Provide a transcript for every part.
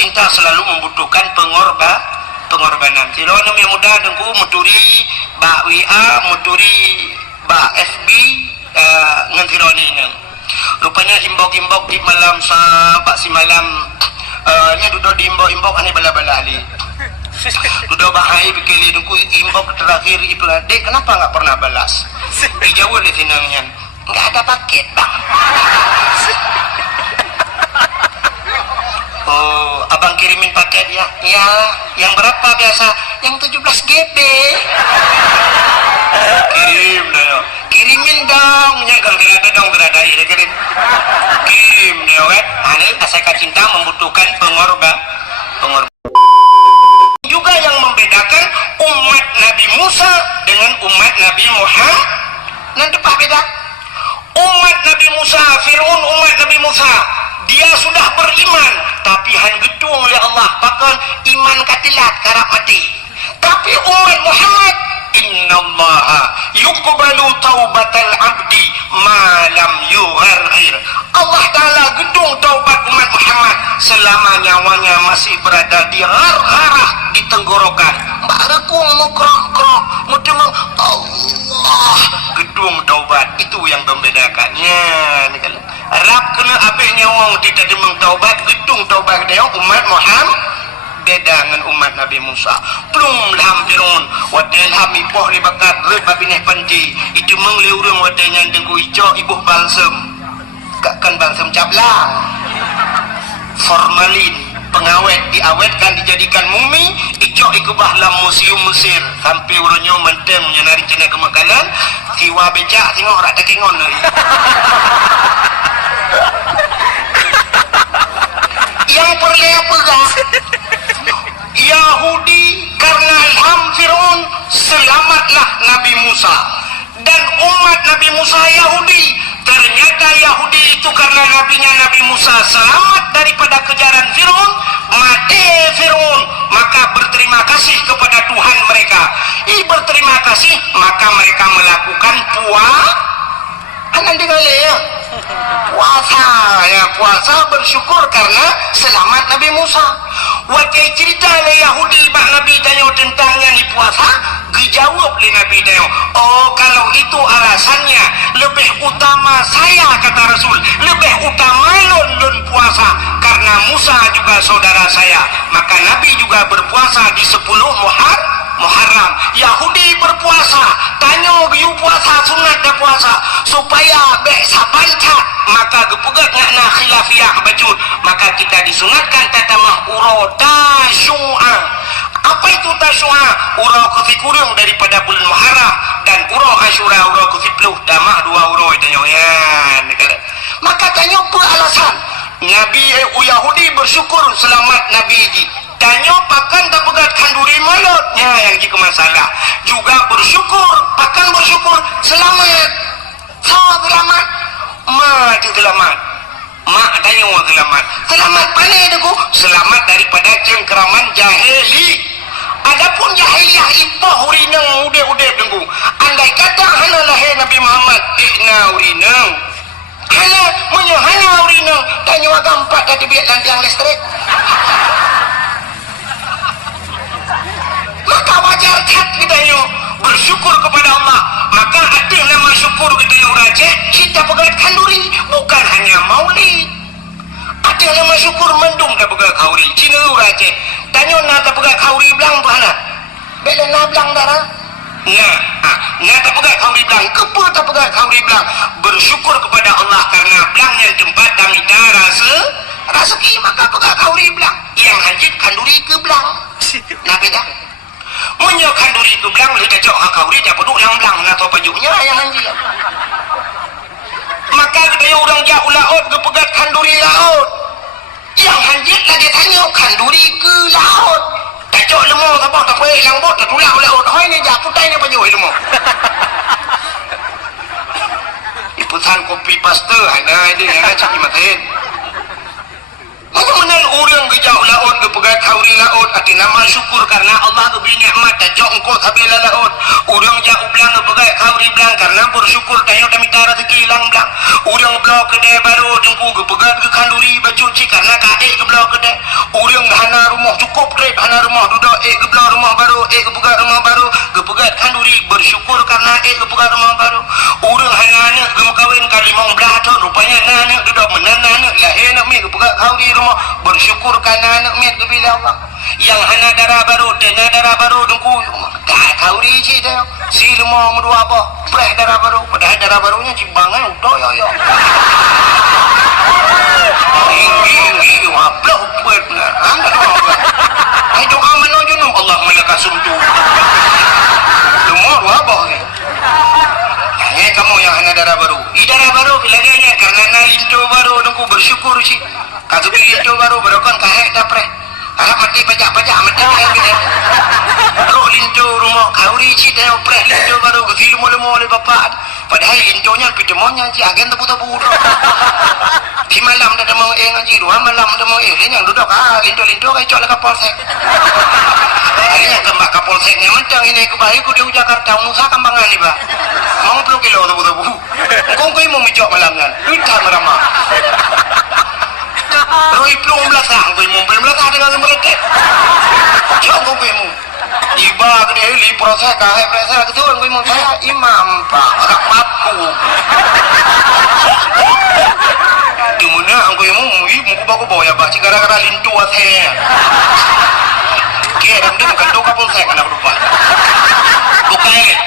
cinta selalu membutuhkan pengorbanan. Silo nam yang muda dengku muturi ba WA, muturi ba FB ngan sironi nang. Rupanya imbok-imbok di malam sampai si malam nya duduk di imbok-imbok ane bala-bala ali. Duduk bahai bikili dengku imbok terakhir itu dek kenapa enggak pernah balas? Dijawab di sinangnya. Enggak ada paket, Bang. Oh, abang kirimin paket ya? Ya, yang berapa biasa? Yang 17 GB. Kirim dong. Kirimin dong. Ya kalau berada dong berada ini kirim. Kirim dong, Ane asal cinta membutuhkan pengorban. Juga yang membedakan umat Nabi Musa dengan umat Nabi Muhammad. Nanti pak beda. Umat Nabi Musa, Fir'aun umat Nabi Musa, dia sudah beriman tapi han gedung oleh Allah bahkan iman katilat karap mati. Tapi umat Muhammad, innallaha yuqbalu taubatal abdi ma lam yugharghir. Allah Ta'ala gedung taubat umat Muhammad selama nyawanya masih berada di ghargharah, di tenggorokan. Mbak rekung mukrok-krok mudemang Allah gedung taubat. Itu yang membedakannya. Rab kena abe nyawang tidak demang taubat gedung taubat dia umat Muhammad beda dengan umat Nabi Musa. Belum lam Fir'aun wadai ham ipoh li bakat reb babineh panti itu mengle urang wadai nyandeng ku ijo ibuh balsem kakkan balsem cablang formalin pengawet diawetkan dijadikan mumi ijo ikubah lam museum Mesir sampai uronyo menteng nyenari cina kemakalan siwa becak tengok rak tekengon yang perlea-perah Yahudi karena ilham Fir'aun selamatlah Nabi Musa, dan umat Nabi Musa Yahudi ternyata Yahudi itu karena nabinya Nabi Musa selamat daripada kejaran Fir'aun, mati Fir'aun, maka berterima kasih kepada Tuhan mereka. Berterima kasih maka mereka melakukan puasa bersyukur karena selamat Nabi Musa. Wakil cerita le Yahudi bak Nabi tanya tentangnya ni puasa, dijawab le Nabi tanya, oh kalau itu alasannya lebih utama saya, kata Rasul, lebih utama lon puasa karena Musa juga saudara saya, maka Nabi juga berpuasa di 10 Muharram. Yahudi berpuasa, tanya you puasa sunat dan puasa supaya bek sabanca, maka gepegat ngakna khilafiyah bajud, maka kita disunatkan tatamah uro tasyu'a. Apa itu tasyu'a? Uro kefikurung daripada bulan Muharram, dan uro Asyura uro kefipluh damah 2 uro tanya ya negara. Maka tanya apa alasan Nabi Yahudi bersyukur selamat Nabi ji. Tanya pakan tak pegat kanduri malotnya yang jika masalah juga bersyukur, pakan bersyukur selamat selamat mati selamat mak tanya wa selamat pandai deku selamat daripada cengkeraman jahili. Adapun jahiliyah ipoh urineng udah dengku andai kata hana lahir Nabi Muhammad urineng hanya urineng tanya wa gampat tadi biar lantiang listrik. Maka wajar kat kita yuk bersyukur kepada Allah. Maka ada nama syukur kita yuk raja kita pegat kanduri, bukan hanya maulid. Ada nama syukur mendung dah pegat kauri cina yuk raja tanya nak tak pegat kauri belang mana bela nak belang darah nak tak pegat kauri belang kepa tak pegat kauri belang. Bersyukur kepada Allah karena belang yang tempat dan kita rasa maka pegat kauri belang yang hanjit kanduri ke belang nak beda menyo kanduri ke belang le dajok kauri dia peduk lang-lang na to pajuknya yang anji. Maka dia orang jauh laut ke pegat kanduri laut yang hanjit lah dia tanya kanduri ke laut dajok lemah apa tak boleh lang bot tak tulang laut hoi ni jak putai ni pajuh lemah. Iputan kopi paste ada dia cak maten. Mana orang ke jauh laut ke pegat kauri laut ada nama syukur karena Allah beri nikmat tajok engkau sabila laut. Orang jauh belang ke pegat kauri belang karena bersyukur tanya kami tak rezeki hilang belang. Orang blok kedai baru jengku ke pegat ke kanduri bacuci karena kadek ke blok kedai. Orang rumah baru, kebuka rumah baru, kebuka kanduri bersyukur karena kebuka rumah baru. Urang anak kamu kawin kali mau belahon rupanya anak duduk menangan lahir nak mi kebuka kanduri rumah bersyukur karena anak mi kebila Allah. Yang anak darah baru dengku dah kanduri cik dah si rumah merdua apa belah darah baru padahal darah barunya cimbangan udah yo tinggi wablah upet benar anda ai doa menuju nom Allah malaka sumtu lumur wabah ni hanya kamu yang anak darah baru darah baru bilangnya karena nalinto baru dengku bersyukur sih katu linto baru berokon kahek dapre harap mati pajak-pajak mati yang gede roh linto rumah kauri cik dah opreh linto baru kecil mula-mula oleh bapak padahal lintonya pitemonya cik agen tebu-tebu di malam dah mau ngaji dua malam dah mau yang duduk linto-linto kayak cok lah kapolsek akhirnya kembak kapolseknya mentang ini kebaik ku di Jakarta Nusa Kambangan ni ba mau 10 kilo tebu-tebu kong kau mau mijok malam kan duitah meramah Roy plong belakang kau mau belakang dengan mereka jauh kau mau iba gede li proses kahai proses itu kau mau saya imam pak agak papu di mana kau mau muka baku bawa baca gara-gara lintu asnya kira dia bukan doa polsek anak lupa bukan akhirnya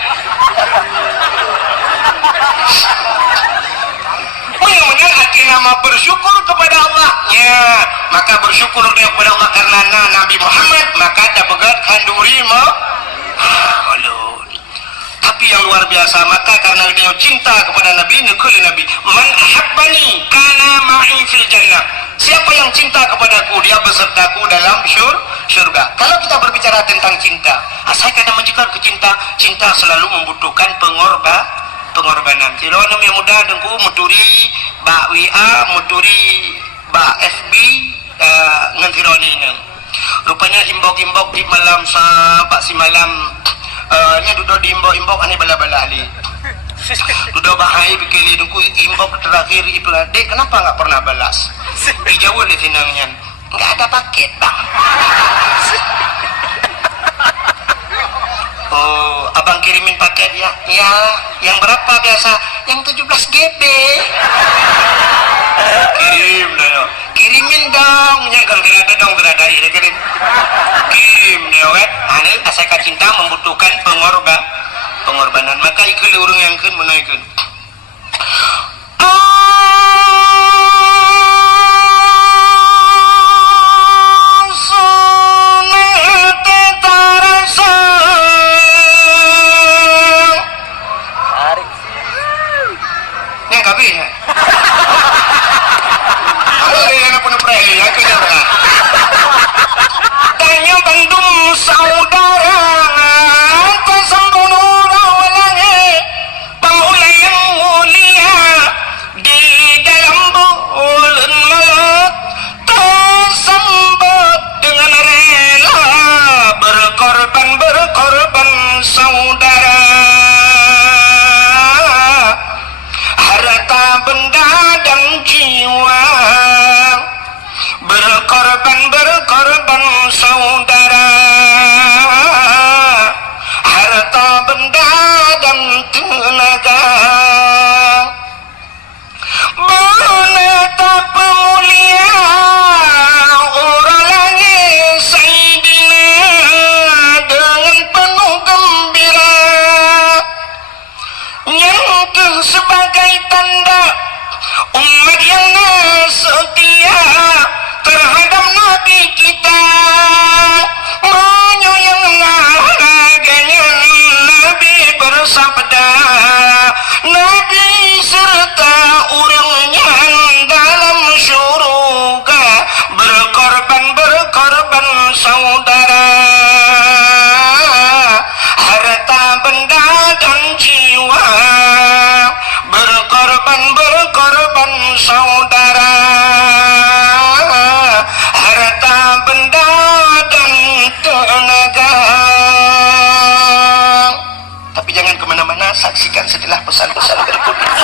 nama bersyukur kepada Allah ya maka bersyukur kepada Allah karena Nabi Muhammad maka dapat kanduri tapi yang luar biasa maka karena dia cinta kepada Nabi nekul Nabi man ahabbani kana ma'i fil jannah siapa yang cinta kepadaku dia besertaku dalam syurga. Kalau kita berbicara tentang cinta saya kadang menjadikan cinta selalu membutuhkan pengorbanan. Kalau yang muda dengku muturi ba WA muturi ba FB ngantironi ini. Rupanya imbok-imbok di malam pak si malam nya duduk di imbok-imbok ane bala-bala ali. Duduk bahaya bikeli dengku imbok terakhir iplah. Dek kenapa enggak pernah balas? Dijawab di sinangnya. Enggak ada paket, Bang. Oh, abang kirimin paket ya? Ya, yang berapa biasa? Yang 17 GB. Kirim dong. Kirimin dong. Yang kalau tidak ada dong berada ini kirim. Kirim dong. Ini asal cinta membutuhkan pengorbanan. Maka ikut urung yang kun menaikkan. Tanya bandung saudara tersembunyi rawalannya paulai yang mulia di dalam bulan malam tersambut dengan rela berkorban saudara harta benda dan jiwa berkorban saudara harta benda dan tenaga menetap mulia orang langit Sayyidina dengan penuh gembira yang sebagai tanda umat yang setia terhadap Nabi kita menyayang harganya Nabi bersabda Nabi serta urangnya dalam syurga berkorban saudara harta benda dan jiwa berkorban saudara harta benda dan tenaga. Tapi jangan kemana-mana, saksikan setelah pesan-pesan berikut ini.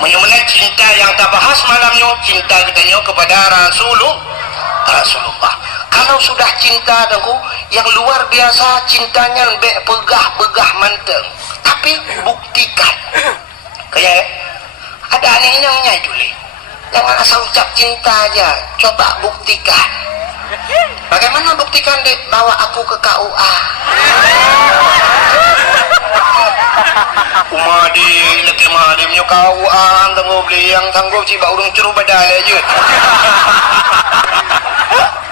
Mengenai cinta yang tak bahas malamnya, cinta kita kepada Rasulullah. Kalau sudah cinta dengku yang luar biasa, cintanya lebih begah manteng, tapi buktikan. Kayak ada aneh-anehnya itu le. Jangan asal ucap cinta aja, coba buktikan. Bagaimana buktikan dek? Bawa aku ke KUA. Umadi leke madimnya KUA tangguh beli yang tangguh ciba urung ceru badai aja.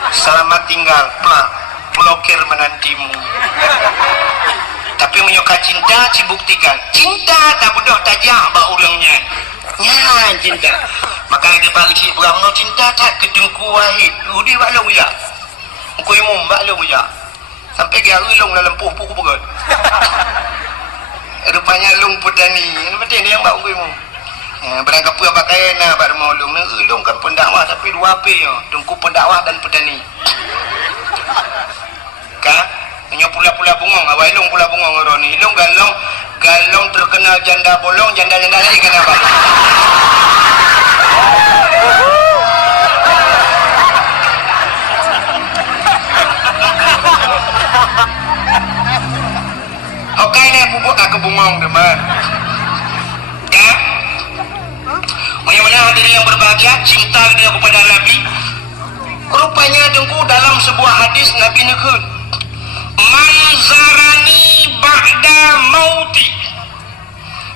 Selamat tinggal, blokir menantimu. Tapi menyuka cinta, cibuktikan. Cinta tak bodoh tajam bak urangnya. Nya cinta. Maka lagi pagi si berang cinta tak kedengku wahid. Udi bak long ya. Ku imum bak long ya. Sampai ke long dalam puh-puh berat. Rupanya long petani. Ini betul ni yang bak ku imum. Berangkat pula pakai nak pada maulum ni kan pendakwah tapi dua P ya tungku pendakwah dan petani kan hanya pula bungong awal ilung pula bungong roni ilung galong terkenal janda bolong janda lagi kenapa oke ni bubuk aku bungong teman kan bagaimana hadirin yang berbahagia, cinta dia kepada Nabi. Rupanya dengku dalam sebuah hadis Nabi nekun, man zarani ba'da mauti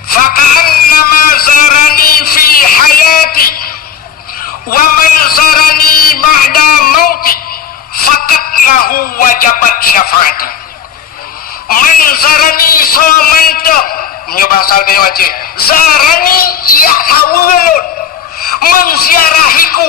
faka'annama zarani fi hayati wa man zarani ba'da mauti fakat lahu wajabat syafaati. Man zarani somantang menyebasal dia wajib zarani ya hawalun menziarahiku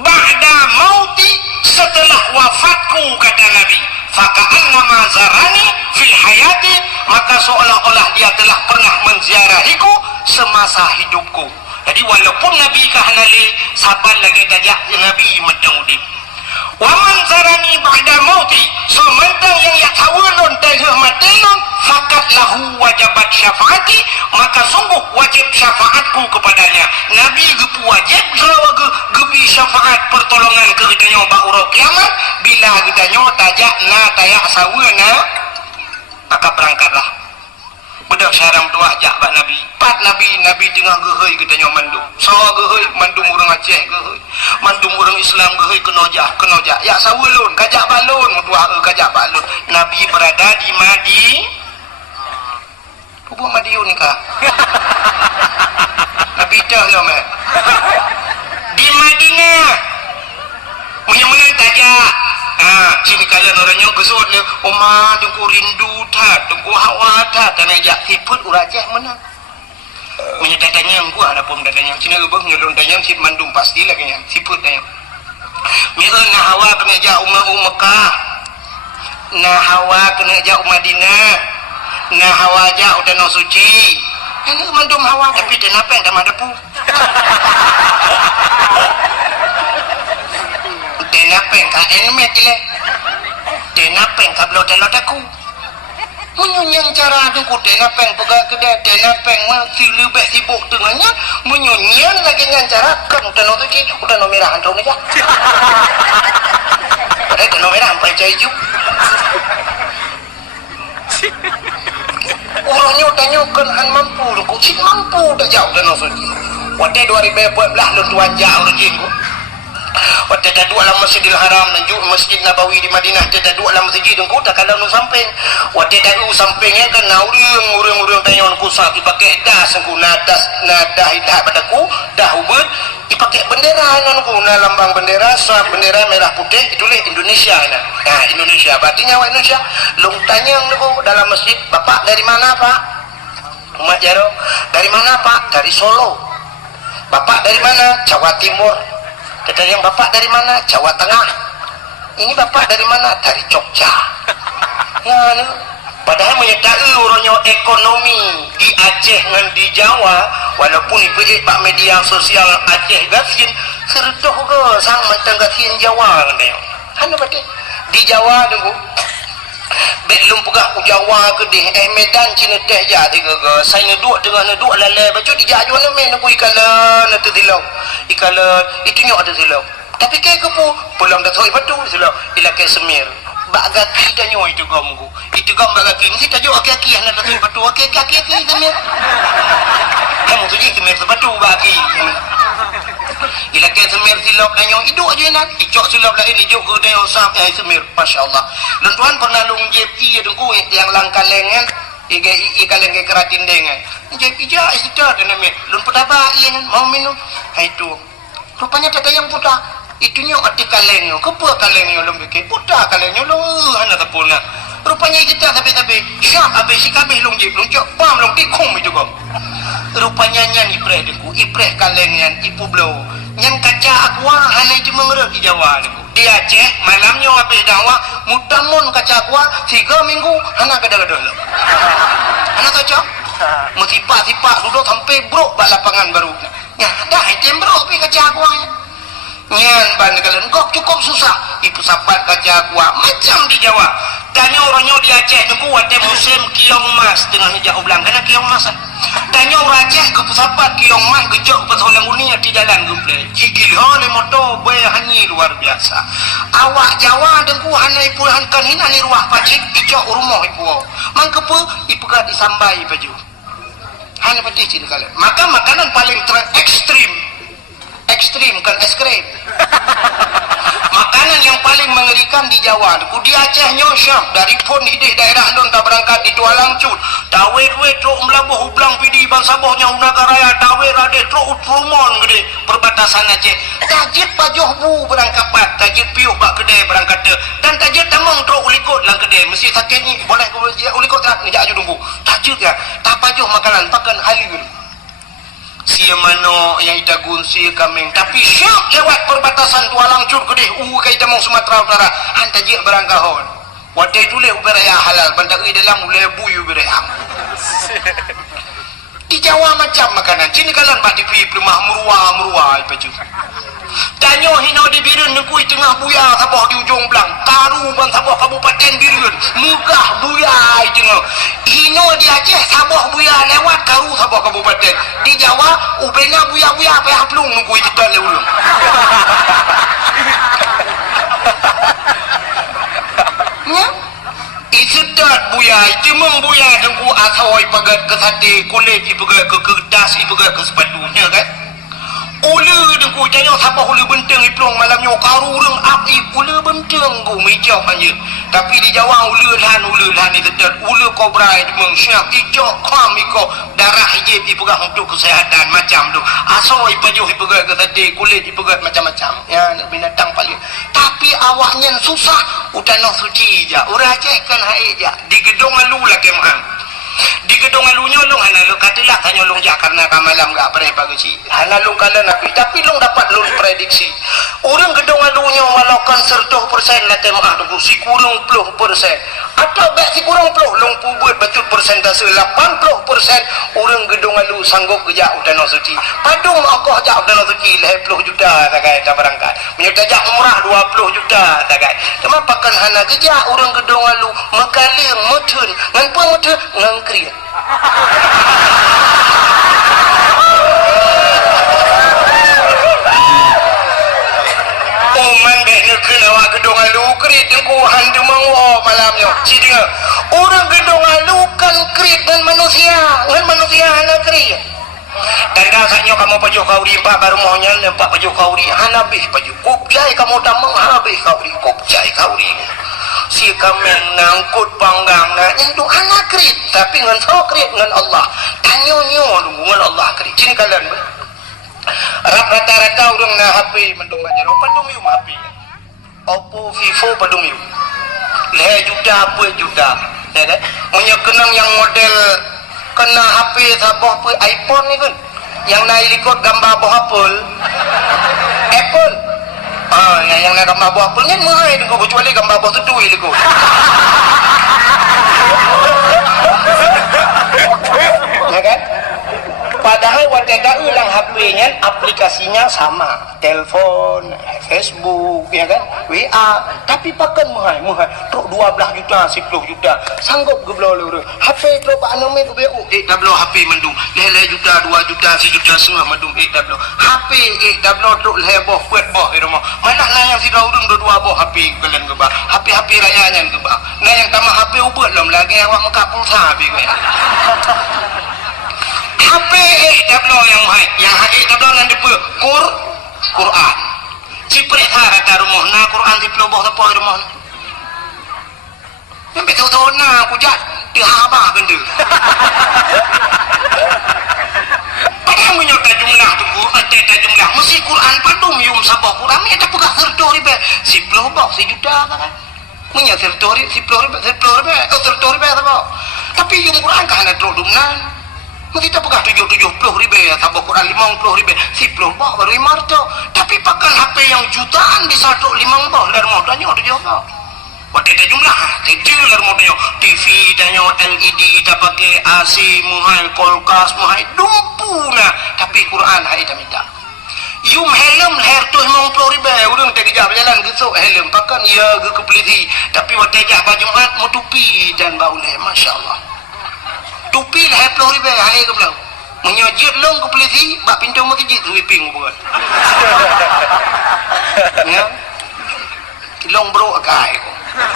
ba'da mauti setelah wafatku kata Nabi faka'annama zarani fi hayati maka seolah-olah dia telah pernah menziarahiku semasa hidupku. Jadi walaupun Nabi kahanali sabar lagi tajak Nabi medang udip waman zarani ba'da mauti sementang yang yakawalun dan hurmatilun fakat lahu wajabat syafaati maka sungguh wajib syafaatku kepadanya. Nabi gepu wajib gebi syafaat pertolongan ke kitanya ba'urau kiamat bila kitanya tajak na tayak sawuna maka berangkatlah bedak syaram tu ajak bak Nabi pat Nabi tengah gehoi kitanya mandum sawa gehoi mandum urang Aceh gehoi mandum urang Islam gehoi kenojah ya sawulun kajak balun mutua kajak balun. Nabi berada di Pupu Madiun kah? Nabi dah lah mat di Madinah menang tajak sini kalian orangnya kesut le oma tunggu rindu tak tunggu hawa tak tanah jak siput urajah mana menyetatanya yang gua ada pun datanya sini gebah nyelon tanya sip mandum pasti lagi nya siput tanya mira na hawa kena jak Mekah na hawa kena jak Madinah na hawa jak tanah suci ini mandum hawa tapi kenapa yang tak madapu tenapeng ka enmet le tenapeng ka blot aku menyunyang cara aku tenapeng pegak kedai tenapeng masih lebih sibuk dengannya menyunyang lagi dengan cara kan udah tu cik udah merah antau ni kah ada kena merah sampai cai juk orangnya utanya kan mampu aku cik mampu dah jauh dan suci waktu 2014 lu tuan jauh rejingku waktu tak dua dalam Masjidil Haram dan juga Masjid Nabawi di Madinah tak dua dalam masjid dan kota kalau nu samping waktu tak sampingnya kan urang tanyon ku sa dipakai das ku nadah hidah padaku dah ubud dipakai bendera nanku na lambang bendera sah bendera merah putih itulah Indonesia nah Indonesia berarti nyawa Indonesia long tanyang niku dalam masjid bapak dari mana pak Umat Jaro dari mana pak dari Solo bapak dari mana Jawa Timur kata yang bapak dari mana Jawa Tengah ini bapak dari mana dari Jogja ya ni padahal menyertai orangnya ekonomi di Aceh dan di Jawa walaupun ibu pak media sosial Aceh gasin sertuh ke sang mentang gasin Jawa kan hanya berarti di Jawa dulu Beklum pegah ku Jawa ke deh Medan Cina teh ja tiga ke saya neduk dengan neduk lalai baca dijaju na men ku ikala na tu dilok ikala itu nyok tu dilok tapi kai ke pu pulang dah thoi batu dilok ila kai semir bak gaki dah nyoi itu gomku itu gom bak gaki mesti tajuk aki-aki na thoi batu aki-aki semir kamu tu je semir batu baki ila kai semir silap dah nyoi hidup aja nak icok silap lain hidup ke dia usap semir masyaallah dan tuan pernah lung JP dengku yang langkan lengan kaleng ke keratin dengan JP ja istirahat dan namanya lun pedaba iya mau minum itu rupanya kata yang putar itunya arti kalengnya kepa kalengnya lum ke putar kalengnya lung hana tapuna rupanya kita tapi syak habis si kabeh lung jip lung cok pam lung tikung itu gom rupanya nyan ipreh kalengnya ipu blow yang kaca aqua hana itu mengeruk di Jawa di Aceh malamnya habis dakwah mutamun kaca aqua 3 minggu hana gada-gada hana kaca mutipak-tipak duduk sampai bro bak lapangan baru ya dah item bro pi kaca aqua nyan ban kalian kok cukup susah ibu sapat kaca aqua macam di Jawa tanya orangnya di Aceh nunggu ada musim kiong mas dengan hijau belang karena kiong mas tanya orang Aceh ke pusapat kiong mas gejok petulang unia di jalan gumple gigil oleh motor boy hanyi luar biasa awak Jawa dengku hanai pulhankan hina ni ruah pacik ijok rumah ibu mangkepu ibu gak disambai baju hanya pati ciri kalian maka makanan paling ekstrim kan es krim makanan yang paling mengerikan di Jawa di Aceh nyosyak dari pun di daerah lun tak berangkat di tualang cut tawe duit truk melabuh ublang pidi ban sabohnya unaga raya tawe rade truk utrumon gede perbatasan Aceh tajir pajoh bu berangkat pat tajir piuh bak gede berangkat te dan tajir tamong truk ulikut lang gede mesti sakit ni boleh ulikut tak ni jaju tunggu tajir ya tak pajoh makanan pakan halir sia mano yang idagun sia kameng tapi syak lewat perbatasan tualang cut gede kai tamong Sumatera Utara hanta je berangkahon wadai tule uberaya halal bandai dalam lebu uberaya di Jawa macam makanan sini kalian bak di rumah murua baju tanyo hino di Birun nekui tengah buya saboh di ujung belang karu ban saboh kabupaten Birun mugah buya tengah hino di Aceh saboh buya lewat karu saboh kabupaten di Jawa ubena buya apa haplung nekui kita lewulung isedat buya cemeng buya dengku asoi pagat ke sate kulit ipagat ke kertas ipagat ke sepatunya kan ulu dengku jangan siapa ulu benteng iplong malamnya karu reng api ulu benteng ku mijau hanya tapi di Jawa ulu lhan itu dan ulu kobra itu mengsyak ijok kam iko darah hijab ipagat untuk kesehatan macam tu asoi pajuh ipagat ke sate kulit ipagat macam-macam ya binatang paling tapi awaknya susah udah no suci je orang Aceh kan hai je di gedung alu lah kemah di gedung alunya long hana lu katilah tanya long ja karena kamalam gak pernah bagusi hana long kala nabi tapi long dapat long prediksi orang gedung alunya melakukan 100% lah temah tu si kurang 10% atau bak si kurang 10 long pubut betul persentase 80% orang gedung alu sanggup kerja udah no suci padung aku aja udah no suci 10 juta tak kaya tak berangkat menyertajak murah 20 juta tak kaya kenapa kan hana kerja orang gedung alu mekalir mutun ngan pun mutun ngan kriat man bek nekena awak gedung alu krit ku handu mango malamnya si dengar orang gedung alu kan krit dengan manusia hana krit dan dasarnya kamu pajuh kauri empat baru mohonnya empat pajuh kauri hana bih pajuh kopjai kamu damang habis kauri kopjai kauri si kami nangkut panggang na itu hana krit tapi dengan krit dengan Allah tanyonyo dengan Allah krit sini kalian rata-rata orang na HP mendung bajar padung yum HP Oppo Vivo padung yum juta apa juta ya kan punya kenang yang model kena HP sabah pe iPhone ni kan yang naik ikut gambar buah Apple yang naik gambar buah Apple ni mahal tu kecuali gambar buah tu duit tu ya kan Padahal warga ulang HP-nya aplikasinya sama, telepon, Facebook, ya kan, WA. Tapi pakai muhai, truk 12 juta, 10 juta, sanggup geblo lur. HP truk pak nomen UBU, dablo HP mendung, lele juta, 2 juta, 1 juta setengah mendung, dablo. HP dablo truk leboh, buat boh di rumah. Mana lah yang si daudung dua boh HP kalian gebah, HP rayanya gebah. Nah yang tambah HP ubah lom lagi awak mekak pulsa HP gue. HP dablo yang mahal, yang dablo nanti Quran. Cipret harata rumah, na Quran ciplo boh tepo rumah. Sampai tahu na aku jat di haba benda. Padahal menyota jumlah tu Quran, teta jumlah mesti Quran padum yum sabah Quran ni ada pegah sertori be. Ciplo boh 1 juta kan. Punya sertori, ciplo ribe, sertori be apa. Tapi yung Quran kan ada dumnan. Kita pegah 70 ribu ya, tabok Quran 50 ribu, 10 bah baru marto. Tapi pakai HP yang jutaan di 1 bah, lar modalnya ada juga. Waktu ada jumlah, kecil lar modalnya. TV danyo LED, kita pakai AC, muhai kulkas, muhai dumpuna. Tapi Quran hai dah minta. Yung helm leher tu 50 ribu, urang tak kerja berjalan gesok helm pakai ya ke kepeliti. Tapi waktu ada Jumat mau tupi dan bauleh, masya Allah. Tupi lah 10 ribu hari ke belum menyajit long ke polisi bak pintu masjid tu wiping bukan ya long bro akai ko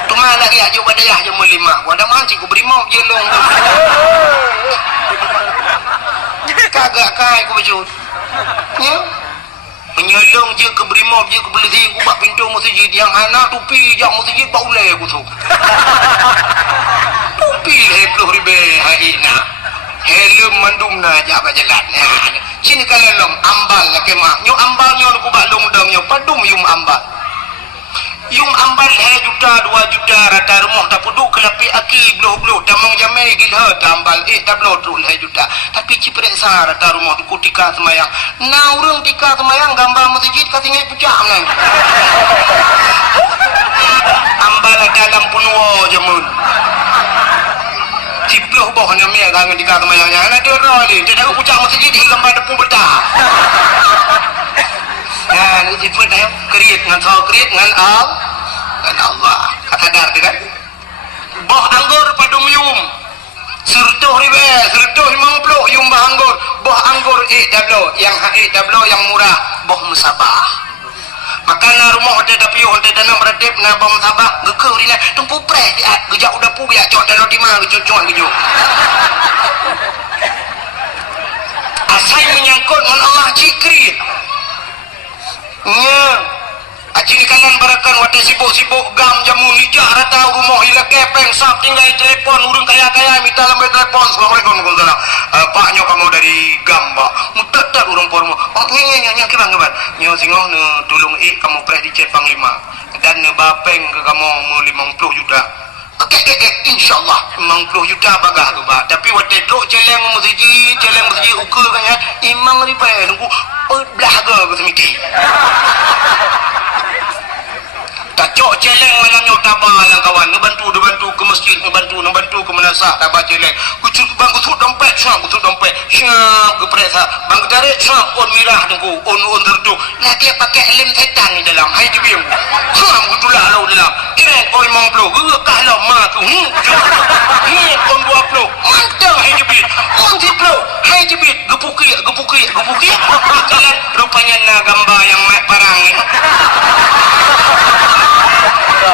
tu malah lagi aja badayah je melima wadah manci ku beri mau je long kagak kai ko bajut ya menyolong je ke brimob je ke polisi ku bak pintu masjid yang anak tupi jak masjid bau le ku tu tupi 10 ribu hari na helm mandum na aja berjalan sini kalian lom ambal lagi mak nyu ambal nyu ku bak long dong nyu padum yung ambal juta 2 juta rata rumah tak puduk kelapi aki beluh damang jamai gila tambal tak beluh truk 2 juta tapi cipret sah rata rumah tu kutika semayang na urang tika semayang gambar masjid katanya pucak nang ambal dalam penuh jamun ciploh boh namanya kangen tika semayangnya ana dia roli dia dah pucak masjid gambar depu betah nah ni cipret dah kriet ngan so kriet ngan Allah kata dar kan boh anggur padum yum sertuh ribe sertuh 50 yum bah anggur boh anggur dablo yang dablo yang murah boh musabah makana rumah ada tapi ada dana meredip na boh musabah gekeu dina tumpu preh gejak udah pu biak cok dalo di mana cucuan gejo asai menyangkut dengan Allah cikri nya aji ni kanan barakan wadah sibuk-sibuk gam jamu nijak rata rumah hilang kepeng sap tinggal telepon urang kaya-kaya minta lambai telepon Assalamualaikum warahmatullahi paknya kamu dari gam pak mutat urang por rumah oh nya kira ngaban nyo singoh ne tulung kamu preh di chat panglima dan ne bapeng ke kamu mau 50 juta oke insyaallah 50 juta bagah tu pak tapi wadah dok celeng masjid ukur kan ya imang ripai nunggu belaga ke semiti tak cok celeng malamnya tabah lah kawan ngebantu ke masjid ngebantu ke menasak tabah celeng kucuk bang kutuk dompet syam ke presa bang tarik syam on mirah tunggu on terdu lagi pakai lem setan ni dalam hai jebim syam kutulah lau dalam keren on 50 gekah lau ma tu on 20 mantap hai jebim on 10 hai jebim gepukik kalian rupanya na gambar yang mat parang ni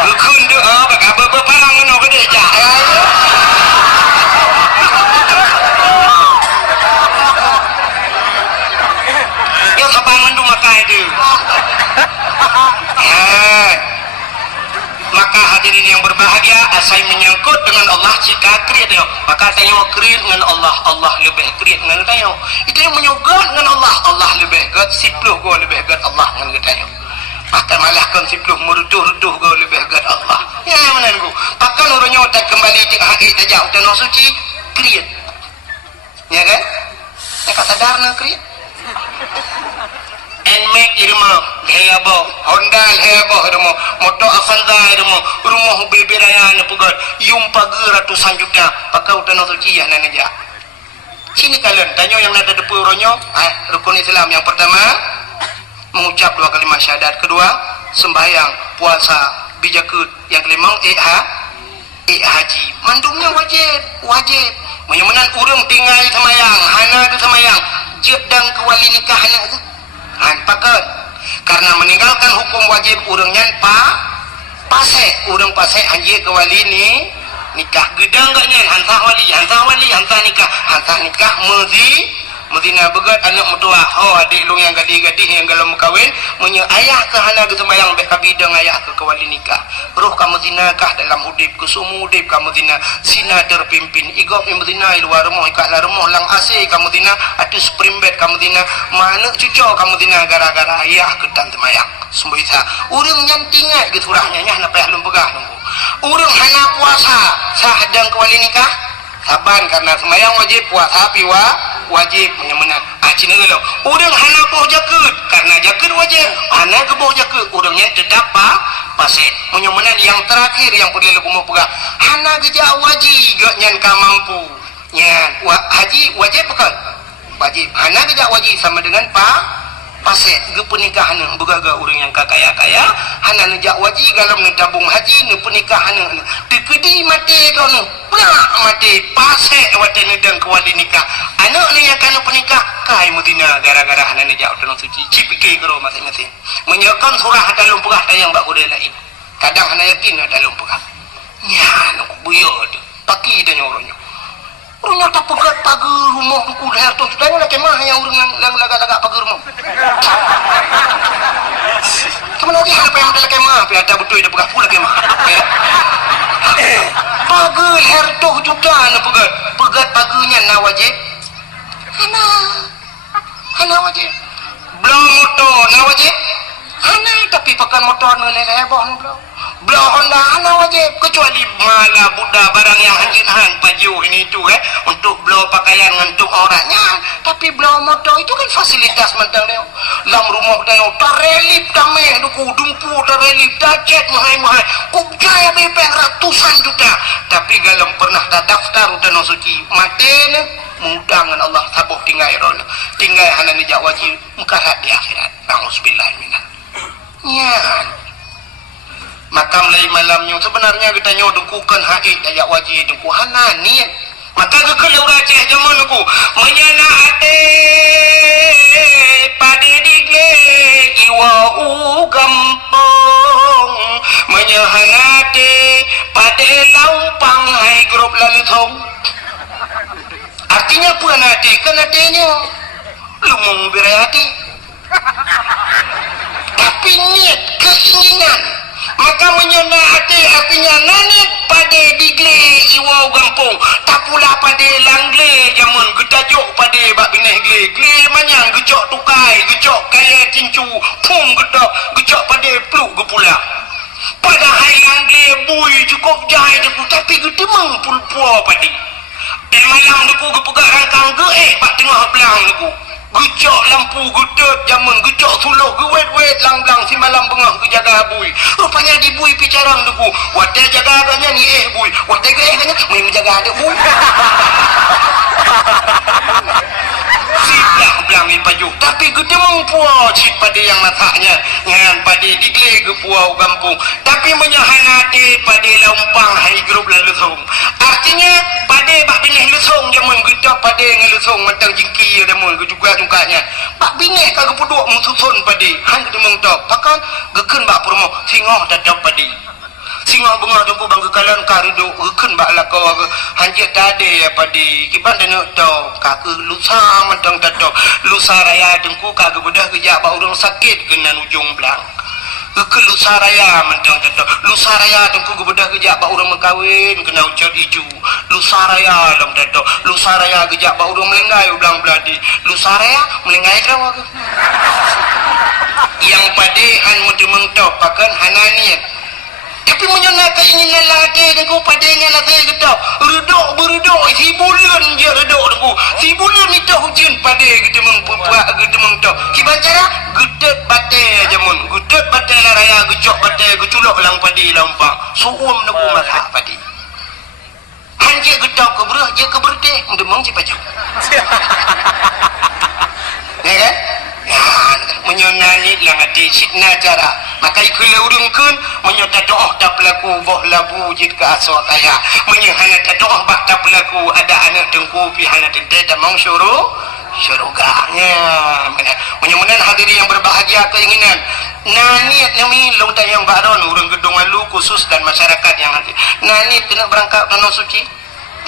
gekun dia bakal berparang kena ke dia jak ya sabang mandu makai dia maka hadirin yang berbahagia asai menyangkut dengan Allah jika kriat dia maka tanya kriat dengan Allah lebih kriat dengan tanya itu yang menyugut dengan Allah lebih gat 10 go lebih gat Allah dengan tanya maka malahkan 10 merutuh-rutuh go lebih gat Allah ya mana ku pakan orangnya tak kembali jika hakik tak jauh dan suci kriat ya kan ya kata darna kriat Nmax irma hebo Honda hebo irma motor Avanza irma rumah BB Raya ne pugat yung pagi ratusan juta pakai utang suci ya nanaja Sini kalian tanya yang ada depan ronyo. Rukun Islam yang pertama mengucap 2 kalimat syahadat, kedua sembahyang, puasa, bijakut, yang kelima haji. Mandumnya wajib. Menyamanan urang tinggal semayang, hana tu semayang, jedang ke wali nikah anak tu. Pakat. Karena meninggalkan hukum wajib urangnya pasek, urang pasek anjir ke wali ni nikah gedang gak nyen hantar wali hantar nikah Medina begat anak mertua adik lu yang gadis yang galau kawin menye ayah ke hana ke sembayang bek kabidang ayah ke wali nikah roh kamu zinakah dalam udip ke sumu udip kamu zina sina terpimpin igop Medina luar rumah ikat la rumah lang ase kamu zina atus primbet kamu zina mana cucu kamu zina gara-gara ayah ke dan sembayang sembaisa urang nyantingat ke surahnya nyah napeh lum pegah nunggu urang hana puasa sahadang ke wali nikah saban karena sembahyang wajib puasa piwa wajib menyemena cina gelo urang hana boh jakut karena jakut wajib hana ke boh jakut urangnya tetap pasir menyemena yang terakhir yang perlu lu mau pegang hana geja wajib gak nyan ka mampu nyan haji wajib bukan wajib hana geja wajib sama dengan pasir ge pernikahan begaga urang yang kaya hana nejak wajib galam ne tabung haji ne pernikahan dikedi mati dono pula mati pasir wate nedang ke wali nikah anak ni yang kana pernikah kai Medina gara-gara hana nejak tanah suci cipike gero masing-masing menyekan surah dalam pegah yang bak kuda lain kadang hana yakin dalam pegah nya nak buyod paki dan nyoronyo urang tak pegat pagar rumah ku leher tu tanya nak kemah yang urang yang laga-laga pagar rumah kamu lagi hal yang dalam kemah tapi ada betul dia pegat pula kemah ya pagar leher tu juga nak pegat pagarnya na wajib hana wajib belum motor na wajib hana tapi pakai motor ni lebah ni belum Honda hana wajib kecuali mana Buddha barang yang hanjin baju ini itu untuk belum pakaian ngantuk orangnya tapi belum motor itu kan fasilitas mentang dia dalam rumah dia tarelip tameh duku dumpu tarelip dajet mahal kubjaya bebek ratusan juta tapi galam pernah tak daftar tanah suci mati ni mudangan Allah sabuh tinggal hana nijak wajib mengkarat di akhirat na'udzubillah minan nyan makam lain malamnya sebenarnya kita nyodukukan haid daya wajib duku hana ni maka kekelau raceh zaman duku menyana ate pada digle iwa gampong menyahanate pada laupang hai grup lalu thong artinya apa nanti kan hatinya lumung berhati tapi niat keinginan maka menyana hati artinya nanit pada digle iwau gampung tak pula pada langle jamun getajuk pada bak bineh gle manyang gecok tukai gecok kaya cincu pum gecok pada peluk gepula pada hai langle bui cukup jahai deku tapi gedemang pulpua pada malam deku gepegak rangkang pak tengah belang deku gecok lampu gedut jamun gecok suluh gewet lang-lang si malam bengah ke jaga bui rupanya di bui picarang deku wadah jaga agaknya ni bui wadah agaknya main menjaga ada bui siplah belang ni pajuk tapi gede mengpuah cip pada yang matanya ngan pada digle ke puau gampung tapi menyahanati pada lampang hai grup lalu song artinya pada bak binih lusong jamun gede pada ngelusong matang jingki jamun juga jungkanya bak binih kagak peduk mususun pada han gede mengtok pakan geken bak promo singoh dadap pada singoh bengah tu bang kekalan karido geken bak lakau hanjit tade pada kiban dan to kake lusa matang dadap lusa raya dengku kagak bedah kejak bak urang sakit kena ujung belang ke lusa raya mentang tetap lusa raya dengku gebedah kejak bak urang mengkawin kena ucat hijau lusa raya dalam tetap lusa raya kejak bak urang melenggai ulang beladi lusa raya melenggai kau yang pada han muda mengtop pakan hananian tapi menyana keinginan lagi dengku padanya lagi gedap beredok si bulan je redok dengku si bulan itu hujan pada gede mengtop kibacara gedet batai jamun gedet batai lah raya gecok batai geculok lang padi lampang suum dengku masak padi han je gedok ke berah je ke berdeh demang je baju ya kan ya menyonani lang ati sitna cara maka ikula urungkeun menyota doa tak pelaku boh labu jid ka aswa kaya menyehana doa bak tak pelaku ada anak tengku pi hana tente damang syuruganya menyemenan hadiri yang berbahagia keinginan nanit nami long tayang baron urang gedung alu khusus dan masyarakat yang hati nanit kena berangkat tanah suci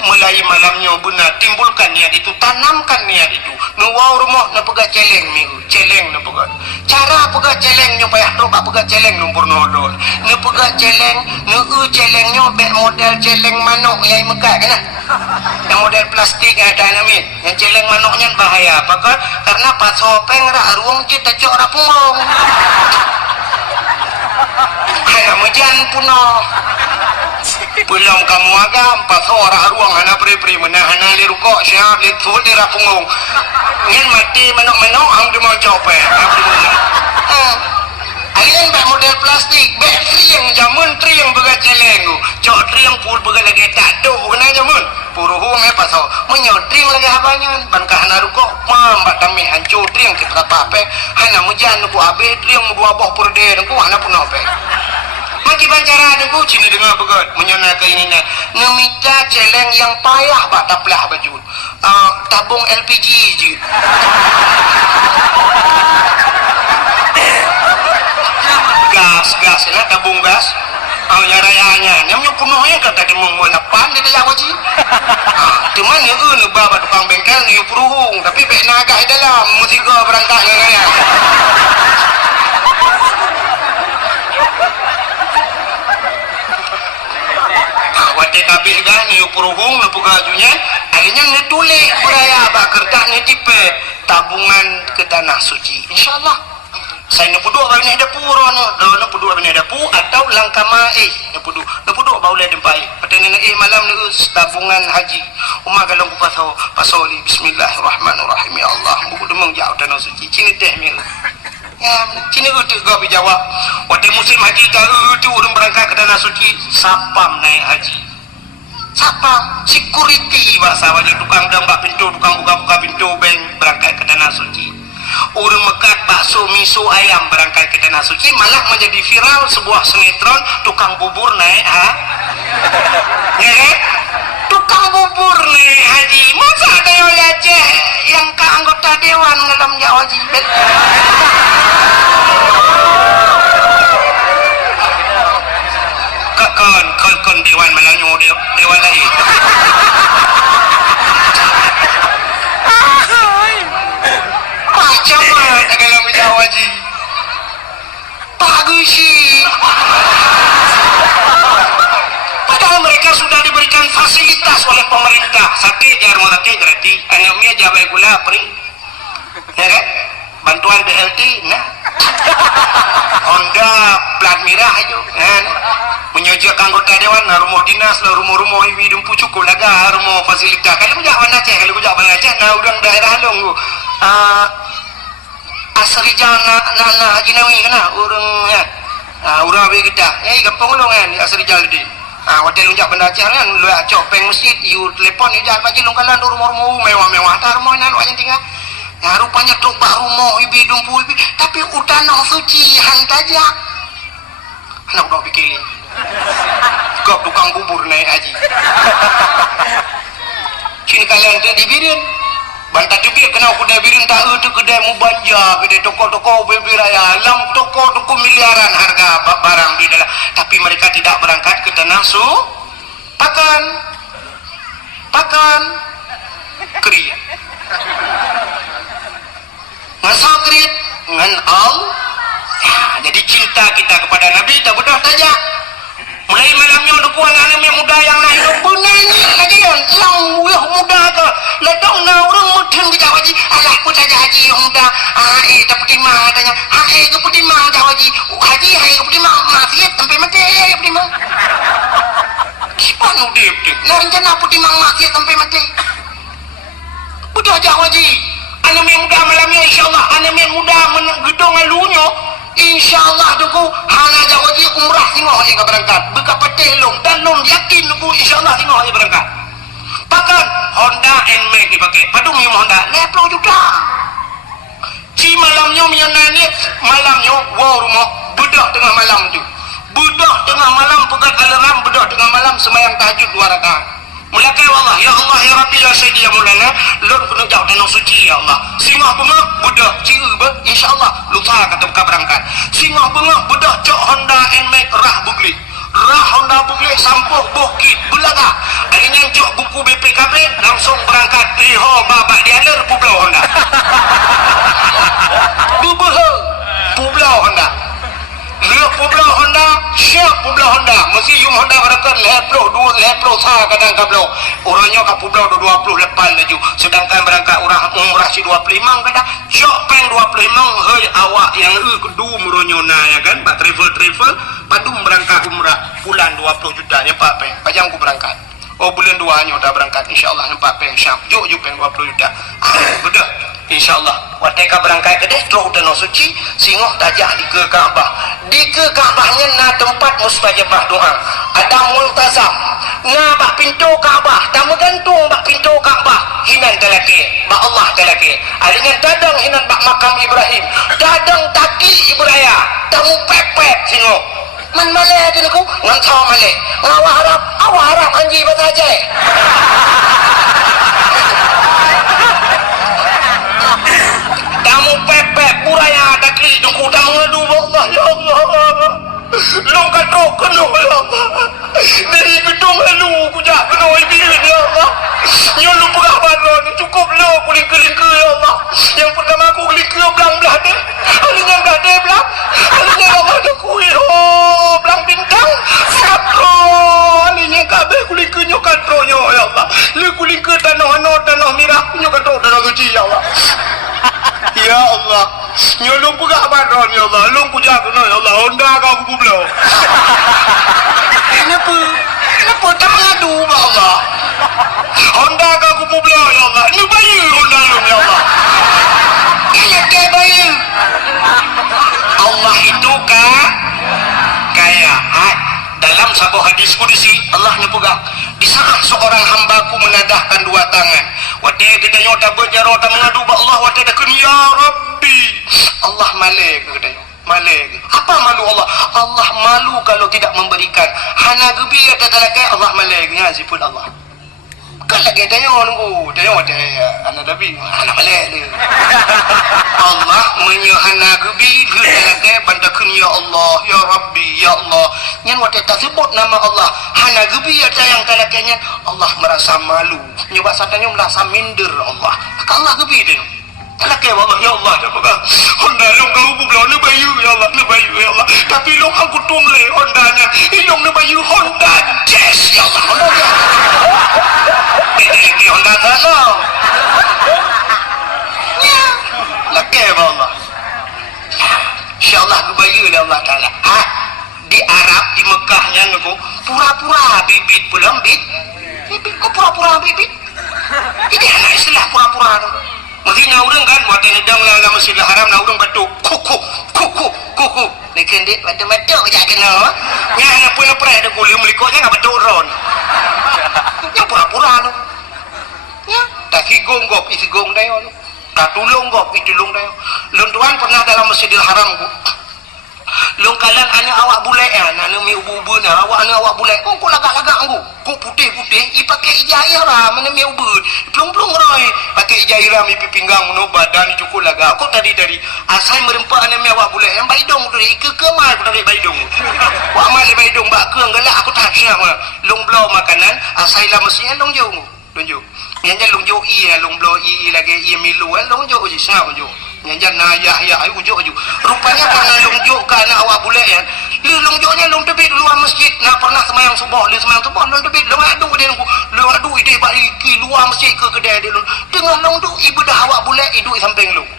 mulai malamnya benar timbulkan niat itu tanamkan niat itu nuwau rumah na pegak celeng minggu celeng na pegak cara pegak celengnya payah doa pegak celeng lumpur nodol na pegak celeng celengnya be model celeng manok yang mekat kan yang model plastik ada namin yang celeng manoknya bahaya apa kan karena pas sopeng ra ruang kita cok ra pungong hanya mejan puno belum kamu agam pas orang ruang anak pri menahan ali rukuk syah li tu di rapungong nyen mati menok-menok ang di mau cope alien bak model plastik bak triang jamun triang begat celeng cok triang pul begat lagi tak do kena jamun puruhung pas menyodring lagi habanya bankah anak rukuk mbak tami hancur triang kita apa hana mujan ku abe triang dua boh purde ku anak pun apa maki bancara ada ku cini dengar begat menyona keinginan nemita celeng yang payah bak taplah baju tabung LPG je gas lah tabung gas ya rayanya namanya penuhnya kata dia mengulapan dia tak wajib cuman ya bawa tukang bengkel ni peruhung tapi baik naga dalam musiga berangkatnya kan watik habis dah ni peruhung ni pegajunya akhirnya ngetulik beraya bak kertas ni tipe tabungan ke tanah suci insyaAllah saya nepuduk bagi dapur nepuduk bagi dapur atau langkama nepuduk bau le dempai patene malam ni tabungan haji umma galong ku pasoli bismillahirrahmanirrahim ya Allah buku demang jauh tanah suci cini teh mil ya cini udah gak bijawab waktu musim haji itu urang berangkat ke tanah suci sapam naik haji sapam security bahasa wajib tukang dambak pintu tukang buka pintu bank berangkat ke tanah suci urang mekat bakso miso ayam berangkat ke tanah suci malah menjadi viral sebuah sinetron tukang bubur naik ya kan tukang bubur naik haji masa ada yang Aceh yang ke anggota dewan dalam Jawa Jibet kon dewan malanyo dewan lain macam mana kalau menjawab ji bagus sih padahal mereka sudah diberikan fasilitas oleh pemerintah sakit ya rumah sakit gratis anaknya jabai gula peri ya kan bantuan BLT nah Honda plat merah itu kan menyojok anggota dewan rumah dinas lah rumah-rumah hidung pucuk laga rumah fasilitas kalau punya mana Aceh kalau punya mana Aceh nah udang daerah long Asrijal na haji nawi kena urang ya urang be kita gampang long kan Asrijal gede hotel lunjak benda Aceh kan lu acok peng masjid you telepon you jangan pagi long kalan rumah-rumah mewah-mewah tak rumah nan wajin tinggal ya rupanya tombak rumah ibi dumpu ibi tapi utanah suci hantaja anak udah bikin kau tukang bubur naik haji sini kalian tu dibirin bantat jubir kena kedai birin tak itu kedai mubanja kedai toko-toko bebi raya lam toko-toko miliaran harga barang di dalam tapi mereka tidak berangkat ke tanah pakan kriya ngasal kriya ngan Allah ya, jadi cinta kita kepada Nabi tak bedah saja mulai malamnya dukuan anak muda yang lain benani lagi kan yang muda ke ledong na orang mudeng ke Jawa Haji alah ku saja haji yang muda tak putih mah katanya ke putih mah Jawa Haji haji ke putih mah mafiat sampai mati ke putih mah gimana dia nah rencana putih mah mafiat sampai mati udah Jawa Haji anak muda malamnya insyaAllah anak muda menggedong alunya InsyaAllah duku hana Jawa Haji umrah tengok je ke berangkat beka petih long dan long yakin duku insyaAllah tengok je berangkat Bahkan Honda NMAX dipakai. Padung yang Honda leplo juga. Ci malamnya mianani malamnya wow rumah bedah tengah malam tu. Bedah tengah malam pegat alarm bedah tengah malam sembahyang tahajud 2 rakaat. Mulakai Allah, ya Allah ya Rabbi ya Sayyidi ya Maulana, lon kena jauh tanah suci ya Allah. Singah bengak bedah ciu be insyaallah lusa kata buka berangkat. Singah bengak bedah cok Honda NMAX rah bugli. Rah Honda bugli sampuh bukit belaga. Akhirnya cok buku BPKB langsung berangkat Riho babak dialer Pulau Honda. Bubuh Pulau Honda. Lihat Pulau Honda, siap Pulau Honda. Mesti yung Honda berakan leplo sah kadang kablo. Orangnya ke Pulau 20 lepas laju. Sedangkan berangkat orang umrah si 25 kadang jok peng 25 hei awak yang kedu meronyona ya kan. Pak travel padum berangkat umrah bulan 20 juta nyepak peng. Pajang ku berangkat. Oh bulan 2 nya dah berangkat insyaallah nyepak peng syam. Jok peng 20 juta. Bedah. InsyaAllah wateka berangkat ke deh terus danau suci singoh tajah di ke Kaabah. Di ke Kaabahnya na tempat mustajabah doa ada multazam na bak pintu Kaabah tamu gantung bak pintu Kaabah hinan telaki bak Allah telaki adanya dadang hinan bak makam Ibrahim dadang taki Ibrahim tamu pepet singoh man malay tu aku ngan tahu malay awak harap anji bataja kamu pepek puraya ada kli dengku dah mengadu Allah ya Allah long katrok kena ya Allah dari gedung lalu kujak kena ibin ya Allah yang lu pegah badan cukup lo kulingke ya Allah yang pertama aku kulingke belang-belah deh alinya belah deh belang alinya Allah dah kui oh belang bintang katro alinya kabeh kulingke nyo katro nyo ya Allah lu kulingke tanah merah nyo katro tanah suci ya Allah. Ya Allah, nyolong pegak badan ya Allah, long pujak kena ya Allah, Honda kau kubu belau. Kenapa tak mengadu ya Allah? Honda kau kubu belau ya Allah, ini bayi Honda long ya Allah. Kaya ke bayi. Allah itu kaya. Dalam sebuah hadis qudsi Allah nyebutkan di saat seorang hambaku menadahkan 2 tangan wadi kita nyoda berjaro dan mengadu ba Allah wadi dah ya Rabbi Allah malek katanya malek apa malu Allah Allah malu kalau tidak memberikan hana gebi kata talakai Allah maleknya zipul Allah kan lagi tanya nunggu tanya wadi anak nabi anak malek ni Allah menyahana gebi talakai bandakan ya Allah ya Rabbi ya Allah nyan wadi tersebut nama Allah hana gebi ada yang talakainya Allah merasa malu nyoba satanya merasa minder Allah maka Allah gebi dia talakai Allah ya Allah dah pegang Honda long kau belum ni bayu ya Allah ni bayu ya Allah tapi long aku tumle Hondanya long ni bayu Honda Jazz ya Allah Honda Jazz Honda sana ya laki Allah InsyaAllah kebayu oleh Allah Ta'ala di Arab di Mekahnya aku pura-pura bibit pulang bibit kok pura-pura bibit ini anak istilah pura-pura mesti naurang kan buat nedang lah Masjidil Haram naurang batuk kuku ni kendik batuk jak kena nya anak pun pernah ada kuliah melikoknya enggak batuk ron yang pura-pura tu ya tak kigong gop isi gong dayo tak tulung gop itulung dayo lun tuan pernah dalam Masjidil Haram ku long kalian anak awak bule anak mi ubu-ubu na awak bule kok lagak-lagak anggu kok putih-putih i pakai ijairah mana mi ubu plung-plung roi pakai ijairah mi pinggang no badan cukup lagak kok tadi dari asal merempak anak mi awak bule yang baidong dari ke kemal dari baidong wa amal baidong bak ke galak aku tak siap long blow makanan asal lah mestinya long jo yang jan long jo i long blow i lagi i milu long jo je siap jo nyanjan na ya ayu ujuk rupanya karena lungjuk ke anak awak bule ya lungjuknya lung tebit luar masjid nak pernah semayang subuh lung tebit lung adu dia lung adu ide balik luar masjid ke kedai dia tengah lung tu ibu dah awak bule hidup samping lung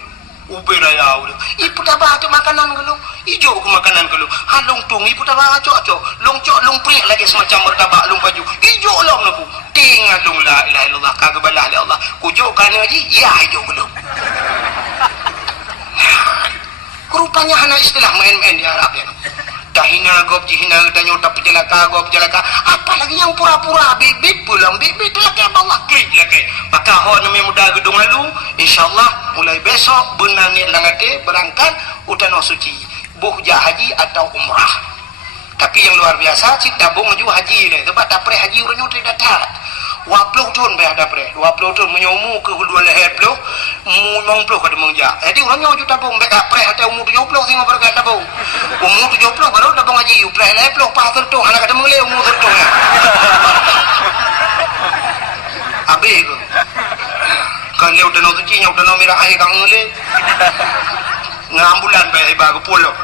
ube raya ibu dah bawa ke makanan ke lung hijau ke makanan ke lung halung tung ibu dah bawa cok lung prik lagi semacam bertabak lung baju hijau lung aku tinggal lung la ilaha illallah kagak balah oleh Allah kujuk kan haji ya hijau ke lung rupanya hanya istilah main-main di Arab ya hina gop jihina danyo tapi jelaka gop jelaka apalagi yang pura-pura bibit pulang bibit lagi Allah klik lagi maka ho nami muda gedung lalu insyaallah mulai besok benar ni langate berangkat utano suci buhjah haji atau umrah tapi yang luar biasa cik tabung maju haji le sebab dapre haji urang tidak datat 20 tahun bayar dapre 20 tahun menyomu ke kedua leher puluh mu 90 kada mengjak jadi urangnya maju tabung baik dapre atau umur 70 tengok berkat tabung umur 70 baru tabung haji uplah leher puluh pas tertung anak kada mengle umur tertung abe ke kalau udah nonton cinya udah nomor merah ai kang ngele ngambulan bayar iba ke pulau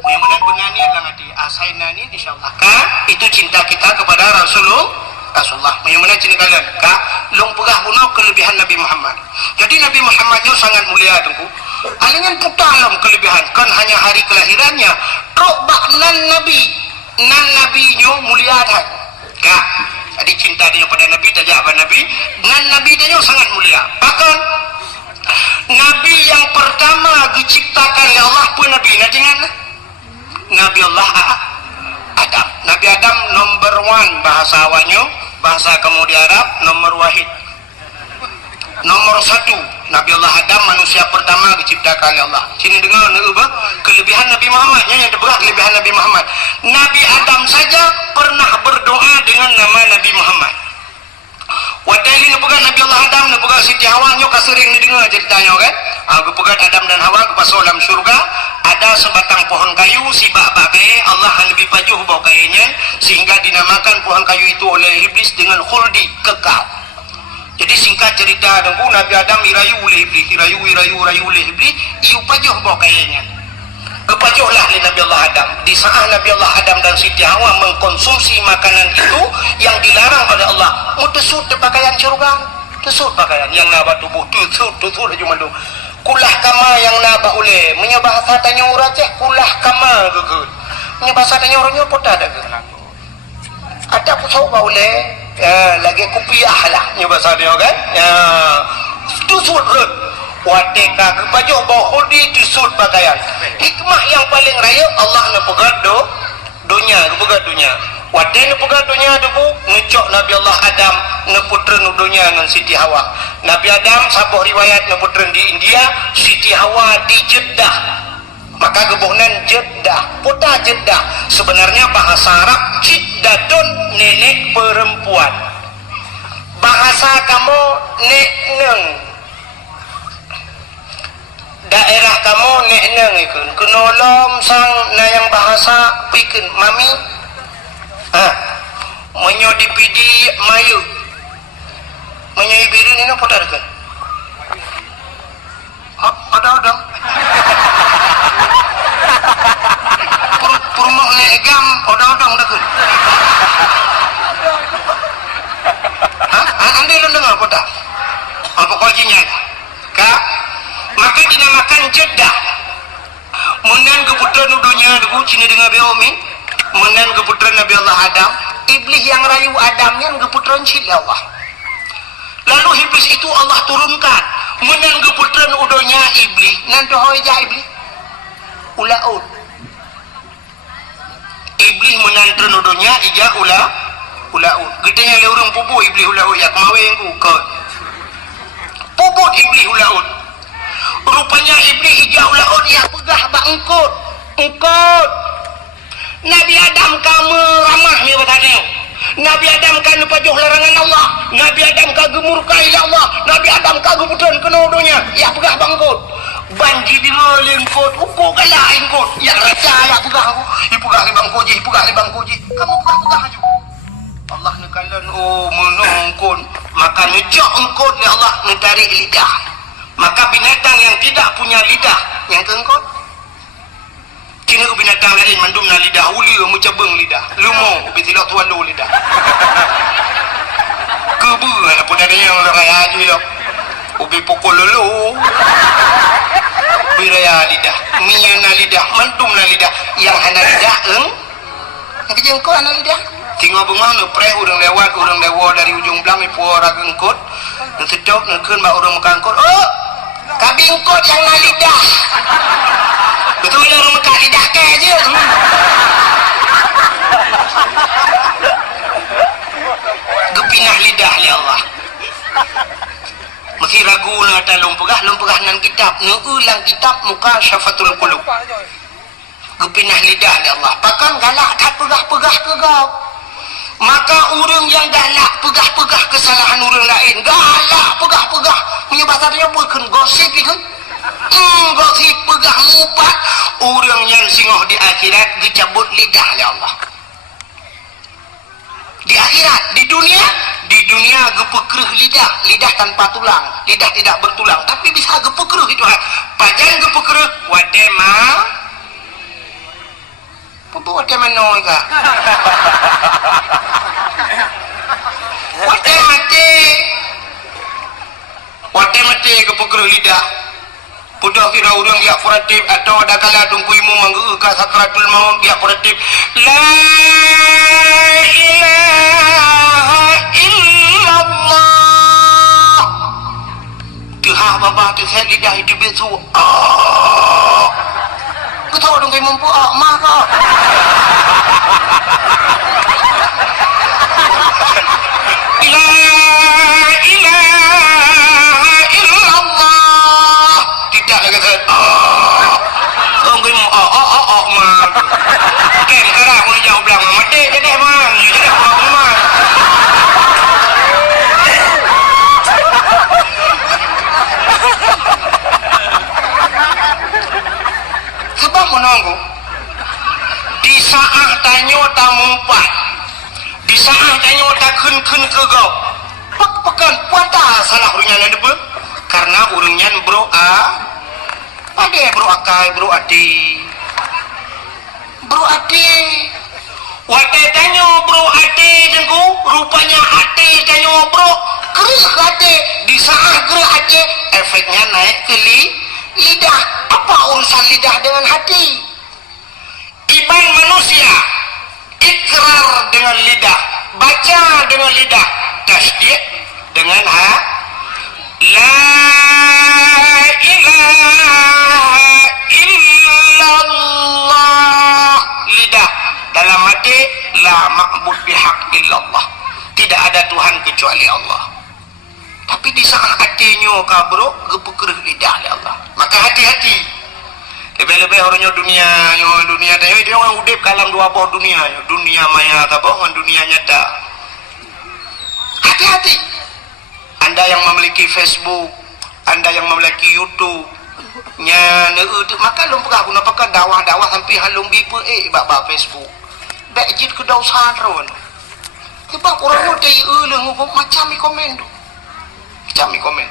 mudah-mudahan benani lah ngati asai nani insyaallah ka itu cinta kita kepada Rasulullah mudah-mudahan cinta kalian ka long pegah puno kelebihan Nabi Muhammad jadi Nabi Muhammadnya sangat mulia tunggu alingan putalam kelebihan kan hanya hari kelahirannya rok nan nabinya mulia dah ka jadi cinta dia pada Nabi tajak pada Nabi nan nabi dia sangat mulia bahkan Nabi yang pertama diciptakan oleh Allah pun Nabi dengan Nabi Allah Adam. Nabi Adam number 1 bahasa awalnya, bahasa kamu di Arab nomor wahid. Nomor 1 Nabi Allah Adam manusia pertama diciptakan oleh Allah. Sini dengar kelebihan Nabi Muhammad yang terberat kelebihan Nabi Muhammad. Nabi Adam saja pernah berdoa dengan nama Nabi Muhammad. Wadali nepegat Nabi Allah Adam nepegat Siti Hawa nyo kasering didengar ceritanya kan kepegat Adam dan Hawa ke pasal dalam syurga ada sebatang pohon kayu si bak-bak kaya Allah lebih pajuh bawa kayanya sehingga dinamakan pohon kayu itu oleh iblis dengan khuldi kekal jadi singkat cerita dengku Nabi Adam irayu oleh iblis irayu oleh iblis iu pajuh bawa kayanya kepajuhlah oleh Nabi Allah Adam di saat Nabi Allah Adam dan Siti Hawa mengkonsumsi makanan itu yang dilarang oleh Allah mutesut pakaian syurga tesut pakaian yang naba tubuh tesut aja mandu kulah kama yang naba oleh menyebahasa tanya uraceh kulah kama gegud menyebahasa tanya orangnya pota ada ke ada pusau ba oleh lagi kupiah lah menyebahasa dia kan tesut wadeka kepajuh bawa khudi tisut pakaian hikmah yang paling raya Allah nak pegat dunia pegat dunia wadai nak pegat dunia tu ngecok Nabi Allah Adam nak putra dunia dengan Siti Hawa Nabi Adam sabuh riwayat nak putra di India Siti Hawa di Jeddah maka gebuhnan Jeddah kota Jeddah sebenarnya bahasa Arab Jiddatun nenek perempuan bahasa kamu nek neng daerah kamu nek neng ikun kenolom sang na yang bahasa pikun mami menyo dipidi mayu menyo ibiru ni no potar kan ada purmo legam ada dah kan anda lu dengar potar apa kuncinya ka maka dinamakan Jeddah menan keputra dunia duku cina dengan Beomi menan keputra Nabi Allah Adam iblis yang rayu Adamnya keputra cina Allah lalu iblis itu Allah turunkan menan keputra udonya iblis nanti hoja iblis ulaud iblis menan udonya ija ulaud gedenya leurung pupu iblis ulaud ya kemawe ku ke puput iblis ulaud rupanya iblis hijau laut yang pegah bangkut engkut Nabi Adam kamu ramahnya bertanya Nabi Adam kan pajuh larangan Allah Nabi Adam kagum murkai Allah Nabi Adam kagum putuan kenodonya ya pegah bangkut banji di lingkut uku kalah ingkut ya raja ya pegah aku ipegah di bangku ji kamu pegah aja Allah nekalan menungkun maka ngejok engkut ya Allah ngetarik lidah maka binatang yang tidak punya lidah yang keengkot kini binatang lain mendumna lidah uli mencebeng lidah lumo ubi tidak tuan lu lidah kebu apa dadanya orang raya aja ya ubi pukul lulu biraya lidah miana lidah mendumna lidah yang hana lidah yang kejengkot hana lidah tinggal bengong preh urang lewat urang lewo dari ujung belang ipu orang gengkot sedok nekun mak urang mekangkot kabingkot yang na lidah betul lah orang Mekah lidah ke je. Gepinah lidah li Allah. Masih ragu nak lung pegah nan kitab nu ulang kitab muka syafatul qulub. Gepinah lidah li Allah. Pakan galak tak pegah-pegah ke kau. Maka orang yang galak pegah-pegah kesalahan orang lain, galak pegah-pegah punya bahasa dia bukan gosip itu. Gosip pegah mupat orang yang singoh di akhirat dicabut lidah oleh Allah. Di akhirat, di dunia gepekreh lidah tanpa tulang, lidah tidak bertulang, tapi bisa gepekreh itu. Pajan gepekreh wadema apa wadema noi ka? Wate mati gepekreh lidah. Pudah kira orang dia koratif atau ada kala tungkuimu manggu ka sakratul maut dia koratif. La ilaha illallah. Tuhan bapa tu saya lidah hidup itu. Kau tahu dong mampu mah kau. La ilaha illallah. Tidak lagi saya. Dong kau mah. Kem sekarang aku jauh belang mati jadi man, jadi apa man. Sebab menunggu di saat tanya tamu empat, di saat tanya tak kun ke kau, pekan puata salah orangnya ada ber, karena orangnya bro ada bro akai bro adi, wate tanya bro adi jengku, rupanya adi tanya bro kerih adi, di saat kerih adi efeknya naik ke lidah. Apa urusan lidah dengan hati? Iman manusia ikrar dengan lidah, baca dengan lidah, tasdik dengan la ilaha illallah. Lidah dalam hati la ma'bud bihaq illallah, tidak ada Tuhan kecuali Allah. Tapi di saat hatinya kabro gepekreh lidah oleh Allah. Maka hati-hati. Lebih-lebih orangnya dunia dia orang udip kalam dua buah dunia maya atau dunia nyata. Hati-hati. Anda yang memiliki Facebook, Anda yang memiliki YouTube, maka lu pegah guna pakai dakwah sampai halung bipe bab Facebook. Dak jid ke daw sadron. Sebab orang dia ulung macam komen tu. Macam komen.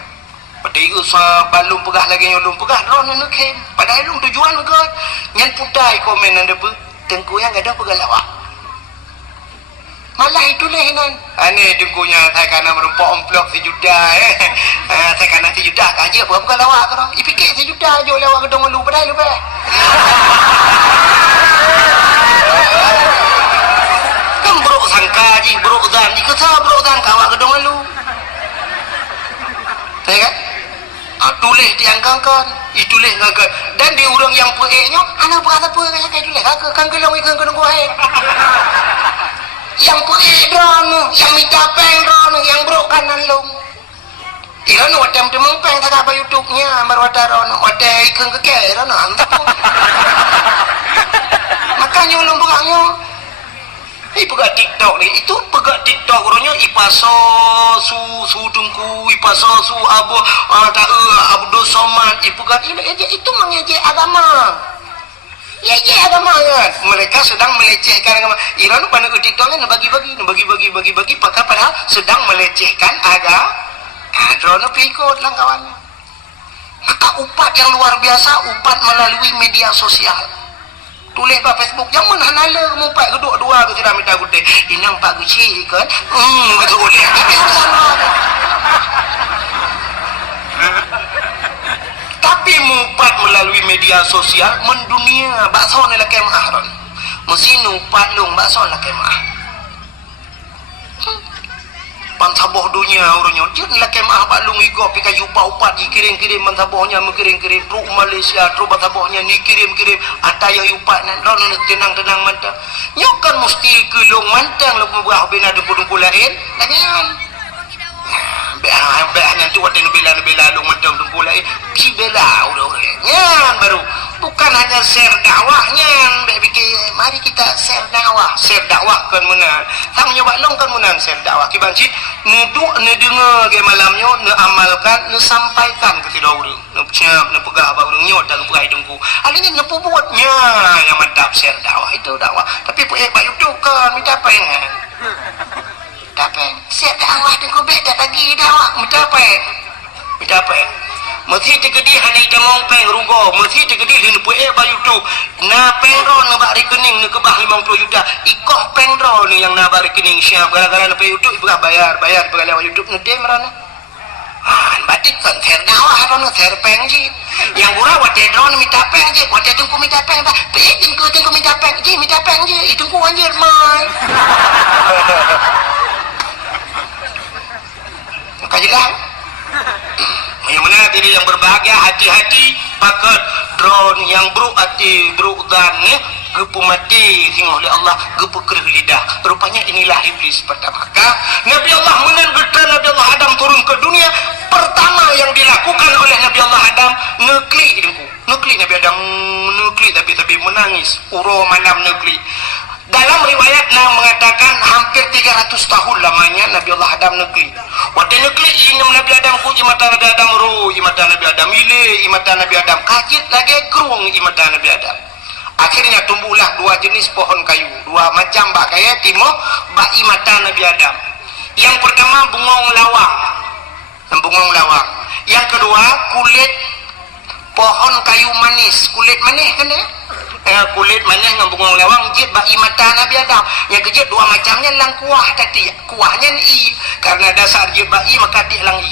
Padahal balum pegah lagi ulung pegah ron nak kem. Padahal ulung tujuan ke nyan putai komen anda pu. Tengku yang ada pegah lawak. Malah itu lehinan. Ane tengkunya saya kena merempok omplok sejuta saya kena sejuta kaji apa pegah lawak kau. Ipikir sejuta je lawak gedong lu padahal lu be. Kan bro sangka ji bro dan di kesah bro dan kawak gedong lu. Saya kan? Tulis diangkangkan, itulis ngagak. Dan di orang yang pueknya, anak berkata puek kayak tulis kagak kan gelong ikan kena kuai. Yang puek drone, yang minta peng drone, yang bro kanan long. Iya nu watem temeng peng tak apa YouTube-nya, marwata drone, wate ikan keke drone antap. Makanya ulung pegangnya. Pegak TikTok ni, itu pegak TikTok orangnya ipaso su tungku ipaso su abu Abdul Somad pegak itu mengejek agama. Ejek agama kan. Mereka sedang melecehkan agama. Iran pada TikTok ni bagi-bagi padahal sedang melecehkan agama. Drone pikut lah kawannya. Maka upat yang luar biasa, upat melalui media sosial. Tulis pada Facebook jangan hanala mumpai kedua-dua ke tidak minta gede inang pak guci kan betul boleh tapi sama tapi mumpat melalui media sosial mendunia bakso ni lah kemah ron mesti numpat long bakso lah kemah mantaboh dunia orangnya dia nak kemah balung igo pika yupa upat dikirim-kirim mantabohnya mengirim-kirim ru Malaysia ru mantabohnya ni kirim-kirim ataya yupat nan ron tenang-tenang mantang nyokan mesti kelong mantang lu buah bina dengku-dengku lain tangan beah nanti wadah nubela lu mantang dengku lain si bela udah baru bukan hanya share dakwahnya fikir mari kita share dakwah kan menang tang nyoba long kan menang share dakwah kibanci nuduk dengar ge malamnya amalkan sampaikan ke tidak urang siap pegah ba urang nyot dak perai dengku alinya nepu buatnya yang mantap share dakwah itu dakwah tapi ba YouTube kan minta pengen share dakwah dengku beda lagi dakwah minta mesti tegedi hanai jamong peng rugo mesti tegedi lin pue ba YouTube na pengro na ba rekening na kebah 50 juta ikoh pengro ni yang na ba rekening siap gara-gara na pe YouTube ibu bayar lewat YouTube ngede merana batik kan ter dakwah ron ter peng ji yang gura wate drone minta peng ji wate tungku minta peng ba pe tungku minta peng ji itu ku anjir mai kajilah yang mana diri yang berbahagia hati-hati pakai drone yang bro hati bro dan gepu mati tengok oleh Allah gepu kerih lidah rupanya inilah iblis pertama Nabi Allah menanggalkan Nabi Allah Adam turun ke dunia pertama yang dilakukan oleh Nabi Allah Adam nekli Nabi Adam nekli tapi menangis uro malam nekli dalam riwayat mengatakan hampir 300 tahun lamanya Nabi Allah Adam negeri. Waktu negeri ini Nabi Adam ku imata Nabi Adam ru, imata Nabi Adam ile, imata Nabi Adam kajit lagi kerung imata Nabi Adam. Akhirnya tumbuhlah dua jenis pohon kayu, dua macam bak kaya timo bak imata Nabi Adam. Yang pertama bungong lawang. Yang kedua kulit pohon kayu manis, kulit manis kan ya? Kulit manis dengan bunga lawang jid bagi mata Nabi Adam yang kejut dua macamnya lang kuah tadi kuahnya ni karena dasar jid bagi maka dia lang i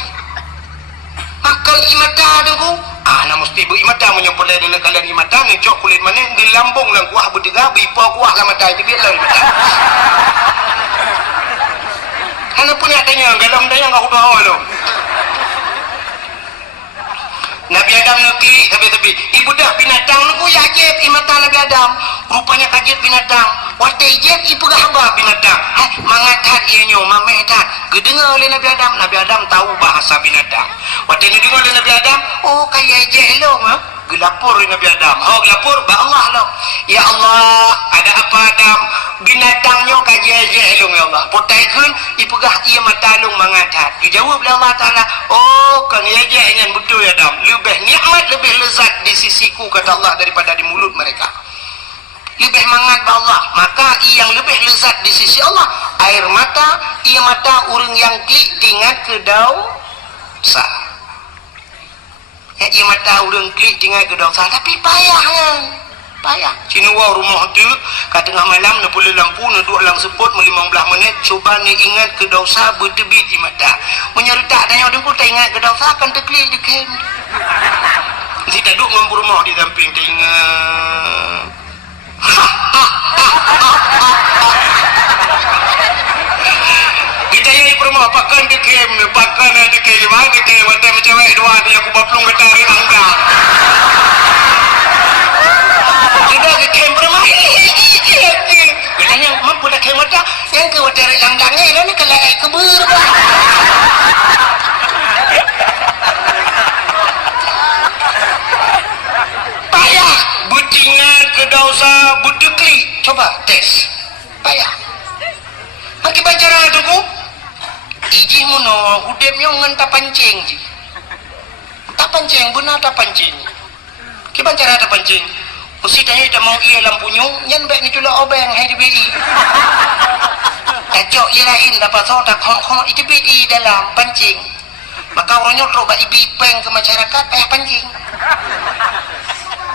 makan i mata dengku na mesti bu i mata menyempurna dengan kalian i mata ngejok kulit manis di lambung lang kuah bertiga bipa kuah lah mata itu biar lah mata karena punya tanya galam daya enggak udah awal Nabi Adam negeri tapi ibu dah binatang nunggu ya jeb imata Nabi Adam rupanya kaget binatang watai jeb ibu gahaba binatang mangatat ia nyo mametat gedengar oleh Nabi Adam tahu bahasa binatang watai dengar oleh Nabi Adam oh kaya jeb lo gelapur Nabi Adam gelapur ba Allah lo ya Allah ada apa Adam binatangnya kaya lo ya Allah potaikun ibu gah ia matalung mangatat dijawab oleh Allah Ta'ala oh kan ya jangan betul ya Adam lebih nikmat lebih lezat di sisiku kata Allah daripada di mulut mereka lebih mangat ba Allah maka yang lebih lezat di sisi Allah air mata ia mata urang yang diingat ke dosa ia mata urang klik tinggal ke dosa tapi payah sini rumah tu kat tengah malam nak pula lampu nak duduk lang sebut 15 minit cuba ni ingat ke dosa berdebit di mata menyertak tanya dengku tak ingat ke dosa akan terklik di kem si tak duduk dengan rumah di samping tak ingat kita yang rumah pakan di kem pakan di kem macam cewek dua ni aku baplung ke tarik angga kita ke kem rumah katanya mampu dah kem mata yang ke wadah langdangnya ini kalau kebur payah butingan ke dosa budekli coba tes payah akibat cara itu iji muno udemnya ngan tak pancing benar tak pancing akibat cara tak pancing mesti tanya tak mau ia lampunya nyan baik ni cula obeng hai DBI cok ia lain dapat tahu tak kong itu BI dalam pancing maka orangnya roba ibi peng ke masyarakat payah pancing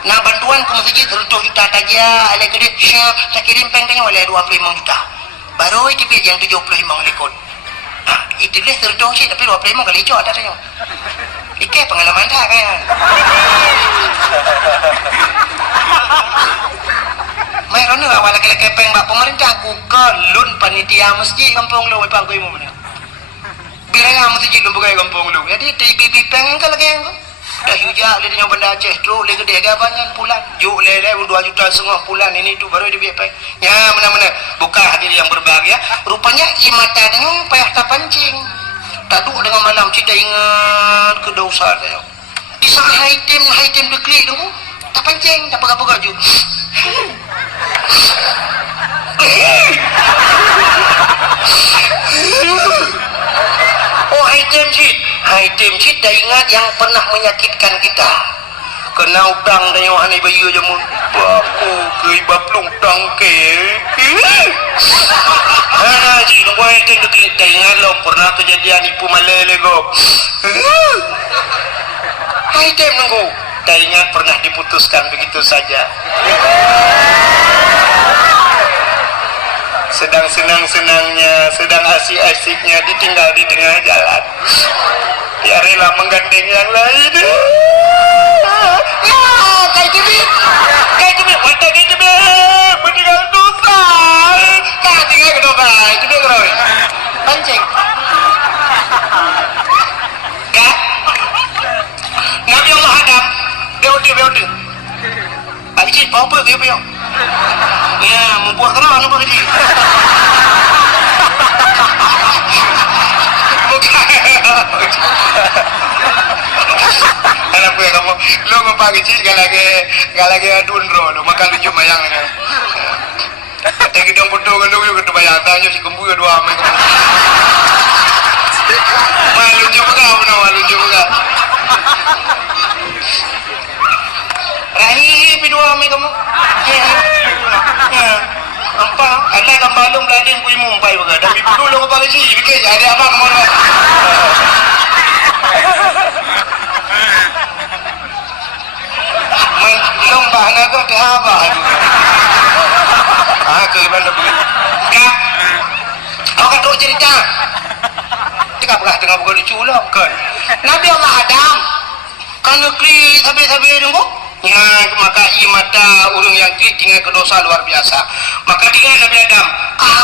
nah bantuan ke masjid 100 juta saja oleh kedek syekh saya kirim peng tanya oleh 25 juta baru itu BI yang 75 likut itu leh 100 sih tapi 25 kali cok ada tanya ikai pengalaman dah kan mai rono awal laki-laki peng bak pemerintah ku kelun panitia masjid kampung lo pang ko imo mana biraya mesti jadi bukan kampung lu. Jadi TBB pengen kalau lagi yang dah hujak le dengan benda Aceh terus le gede gabanyan pulan. Juk le 2,5 juta pulan ini tu baru dia biar ya mana-mana bukan hadir yang berbahagia. Rupanya imata dengan payah tak pancing. Taduk dengan malam cerita ingat ke dosa dia. Di saat haitim deklik tu tak pancing tak pegang-pegang ju. Oh haitim cid dah ingat yang pernah menyakitkan kita kena utang dan yang aneh bayu je mun aku ke ibab lungtang ke cid nunggu haitim deklik dah ingat lo pernah kejadian ipu malele go haitim nunggu dah ingat pernah diputuskan begitu saja sedang senang-senangnya, sedang asik-asiknya ditinggal di tengah jalan. Dia rela menggandeng yang lain. Ya, kayak gini, waktu kayak gini, meninggal dosa. Nah, tinggal ke dosa, itu dia keroi. Pancing. Ya, Nabi Allah Adam, beode. Tak licin, apa dia punya? Ya, membuat kerana nampak kecil. Bukan. Anak gue kamu, lo mempak kecil gak lagi adunro, lo makan lucu mayang ni. Kata kita foto kan lo kita bayang tanya si kembu ya dua ame kamu. Malu juga kau, malu juga. Rahi dua ame kamu. Apa? Anak kan balung lading kui mumpai baga. Tapi dulu kau pakai sih, bikin jadi apa kamu? Belum bahan aku ke apa? Ke mana begitu? Kak, kau kan terus cerita. Tengah bukan diculok kan? Nabi Allah Adam, kan negeri habis-habis dulu. Ya, maka mata urang yang tinggal ke dosa luar biasa. Maka tinggal Nabi Adam,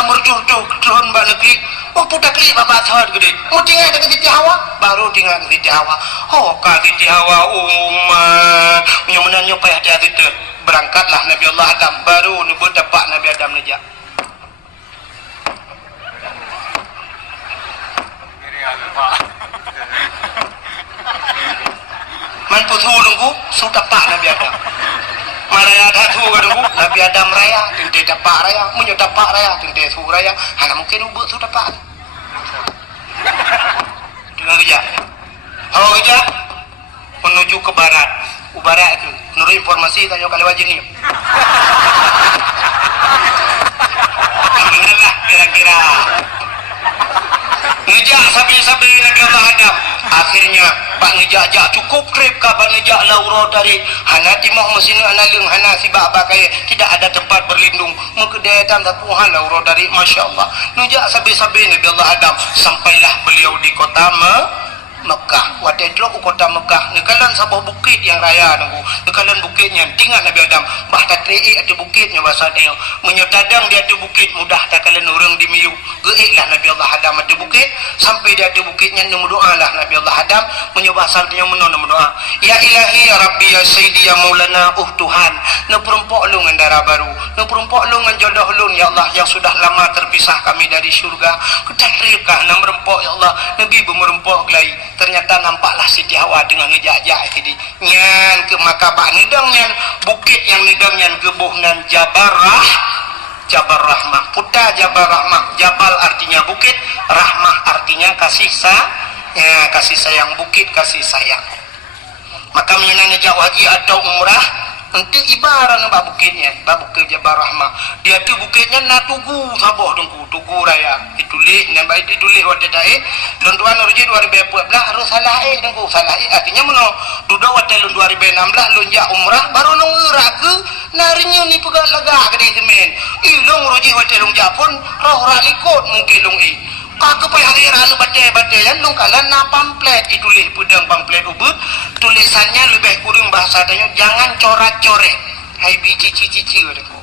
merjur turun bak negeri. Oh, putar klik bapak sahad gede. Mau tinggal dekat Siti Hawa, baru tinggal ke Siti Hawa. Oh, kak Siti Hawa umat. Menyenangnya payah dia itu. Berangkatlah Nabi Allah Adam, baru nubuh dapat Nabi Adam nejak. Man putu nunggu sudah pak Nabi Adam. Maraya datu nunggu Nabi Adam raya, tinte dapat raya, menyudah pak raya, tinte su raya. Hana mungkin ubuk sudah pak. Dengar kerja. Oh kerja menuju ke barat. Barat itu. Menurut informasi tanya kali wajib ni. Benar lah kira-kira. Ngejak sabi-sabi Nabi Allah Adam. Akhirnya pak ngejak cukup trip ka pak ngejak lauro dari hana timah mesin analung hana si baba kaya tidak ada tempat berlindung mengkedaitan tapuhan lauro dari masya-Allah ngejak sabi-sabi Nabi Allah Adam sampailah beliau di kota Mekah. Waktu itu ke kota Mekah nekalan sebuah bukit yang raya nunggu nekalan bukitnya tinggal Nabi Adam bah tak reik ada bukitnya bahasa dia menyetadang dia ada bukit mudah tak kalian orang di miu geiklah Nabi Allah Adam ada bukit sampai dia ada bukitnya berdoa lah Nabi Allah Adam menyoba santinya berdoa ya ilahi ya Rabbi ya Sayyidi ya Maulana Tuhan na perumpok lu dengan darah baru na perumpok lu dengan jodoh lu ya Allah yang sudah lama terpisah kami dari syurga ketarikah na merempok ya Allah Nabi berempok lagi ternyata nampaklah Siti Hawa dengan ngejak-jak tadi nyan ke makabak nidang nyan bukit yang nidang nyan gebuh nan Jabal Rahmah puta Jabal Rahmah Jabal artinya bukit Rahmah artinya kasih sayang bukit kasih sayang maka menyenang ngejak haji atau umrah nanti ibarat nak bukitnya bukit Jabal Rahmah dia tu bukitnya na tugu saboh tugu raya ditulis dan baik ditulis waktu dae lunduan urji 2014 harus salah dengku salah artinya meno duduk waktu 2016 lunjak umrah baru nunggerak ke narinya ni pegat lega gede semen ilung urji waktu lunjak pun roh ralikot mungkin lung kagak payah heran baca yang lung kalan na pamflet ditulis pedang pamflet ubud tulisannya lebih kurang bahasa tanya jangan coret-coret hai cici dengku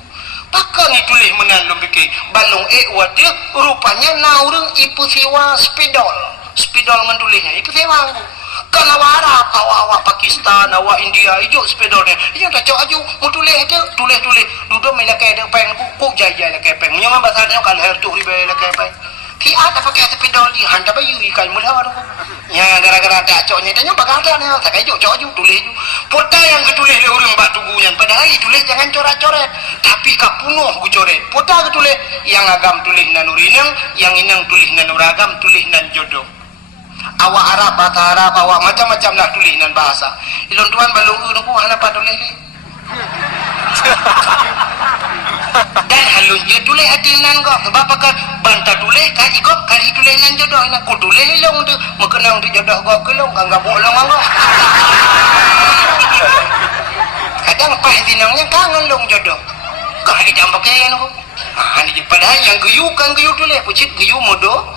pakang ditulis menan lu fikir balung wadah rupanya naurung ipu siwa spidol spidol dengan tulisnya itu sewa kan awak Arab awak Pakistan awak India hijau spidolnya hijau dah cok aju mau tulis aja tulis duduk main lakai ada peng kuk jaya lakai peng menyongan bahasanya kalau hari tu riba lakai peng ki ada pakai spidol di handa bayu ikan mula ada ya gara-gara ada coknya tanya bagada nih tak hijau cok aju tulis pota yang ketulis le orang batu guyan padahal tulis jangan coret-coret tapi kapunuh gu coret pota ketulis yang agam tulis nanurinang yang inang tulis nanuragam tulis nan jodoh awak Arab bahasa Arab awak macam-macam nak tulis nan bahasa ilon tuan balung nunggu hana pa tulis ni dan halun je tulis adil nan kok sebab ka bantah tulis ka ikop kali tulis nan jodoh nak ku tulis ilong tu mekenang tu jodoh kau kelong enggak bolong kau kadang pas dinangnya kangen long jodoh kau lagi jam pakai nu ni padahal yang geyu tulis pucit geyu modo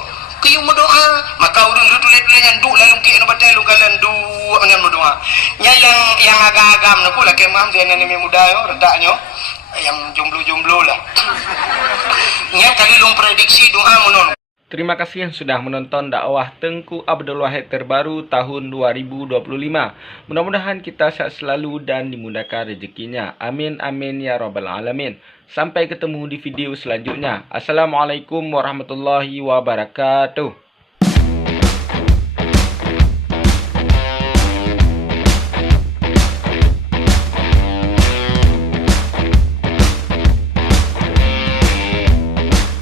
maka urang tulis yang du lalu ke no batai lu kalan du dengan berdoa nya yang agak-agam nu pula ke mam saya ni muda yo redaknyo yang jomblo lah nya kali lu prediksi doa menon. Terima kasih yang sudah menonton dakwah Tengku Abdul Wahid terbaru tahun 2025. Mudah-mudahan kita sehat selalu dan dimudahkan rezekinya. Amin amin ya rabbal alamin. Sampai ketemu di video selanjutnya. Assalamualaikum warahmatullahi wabarakatuh.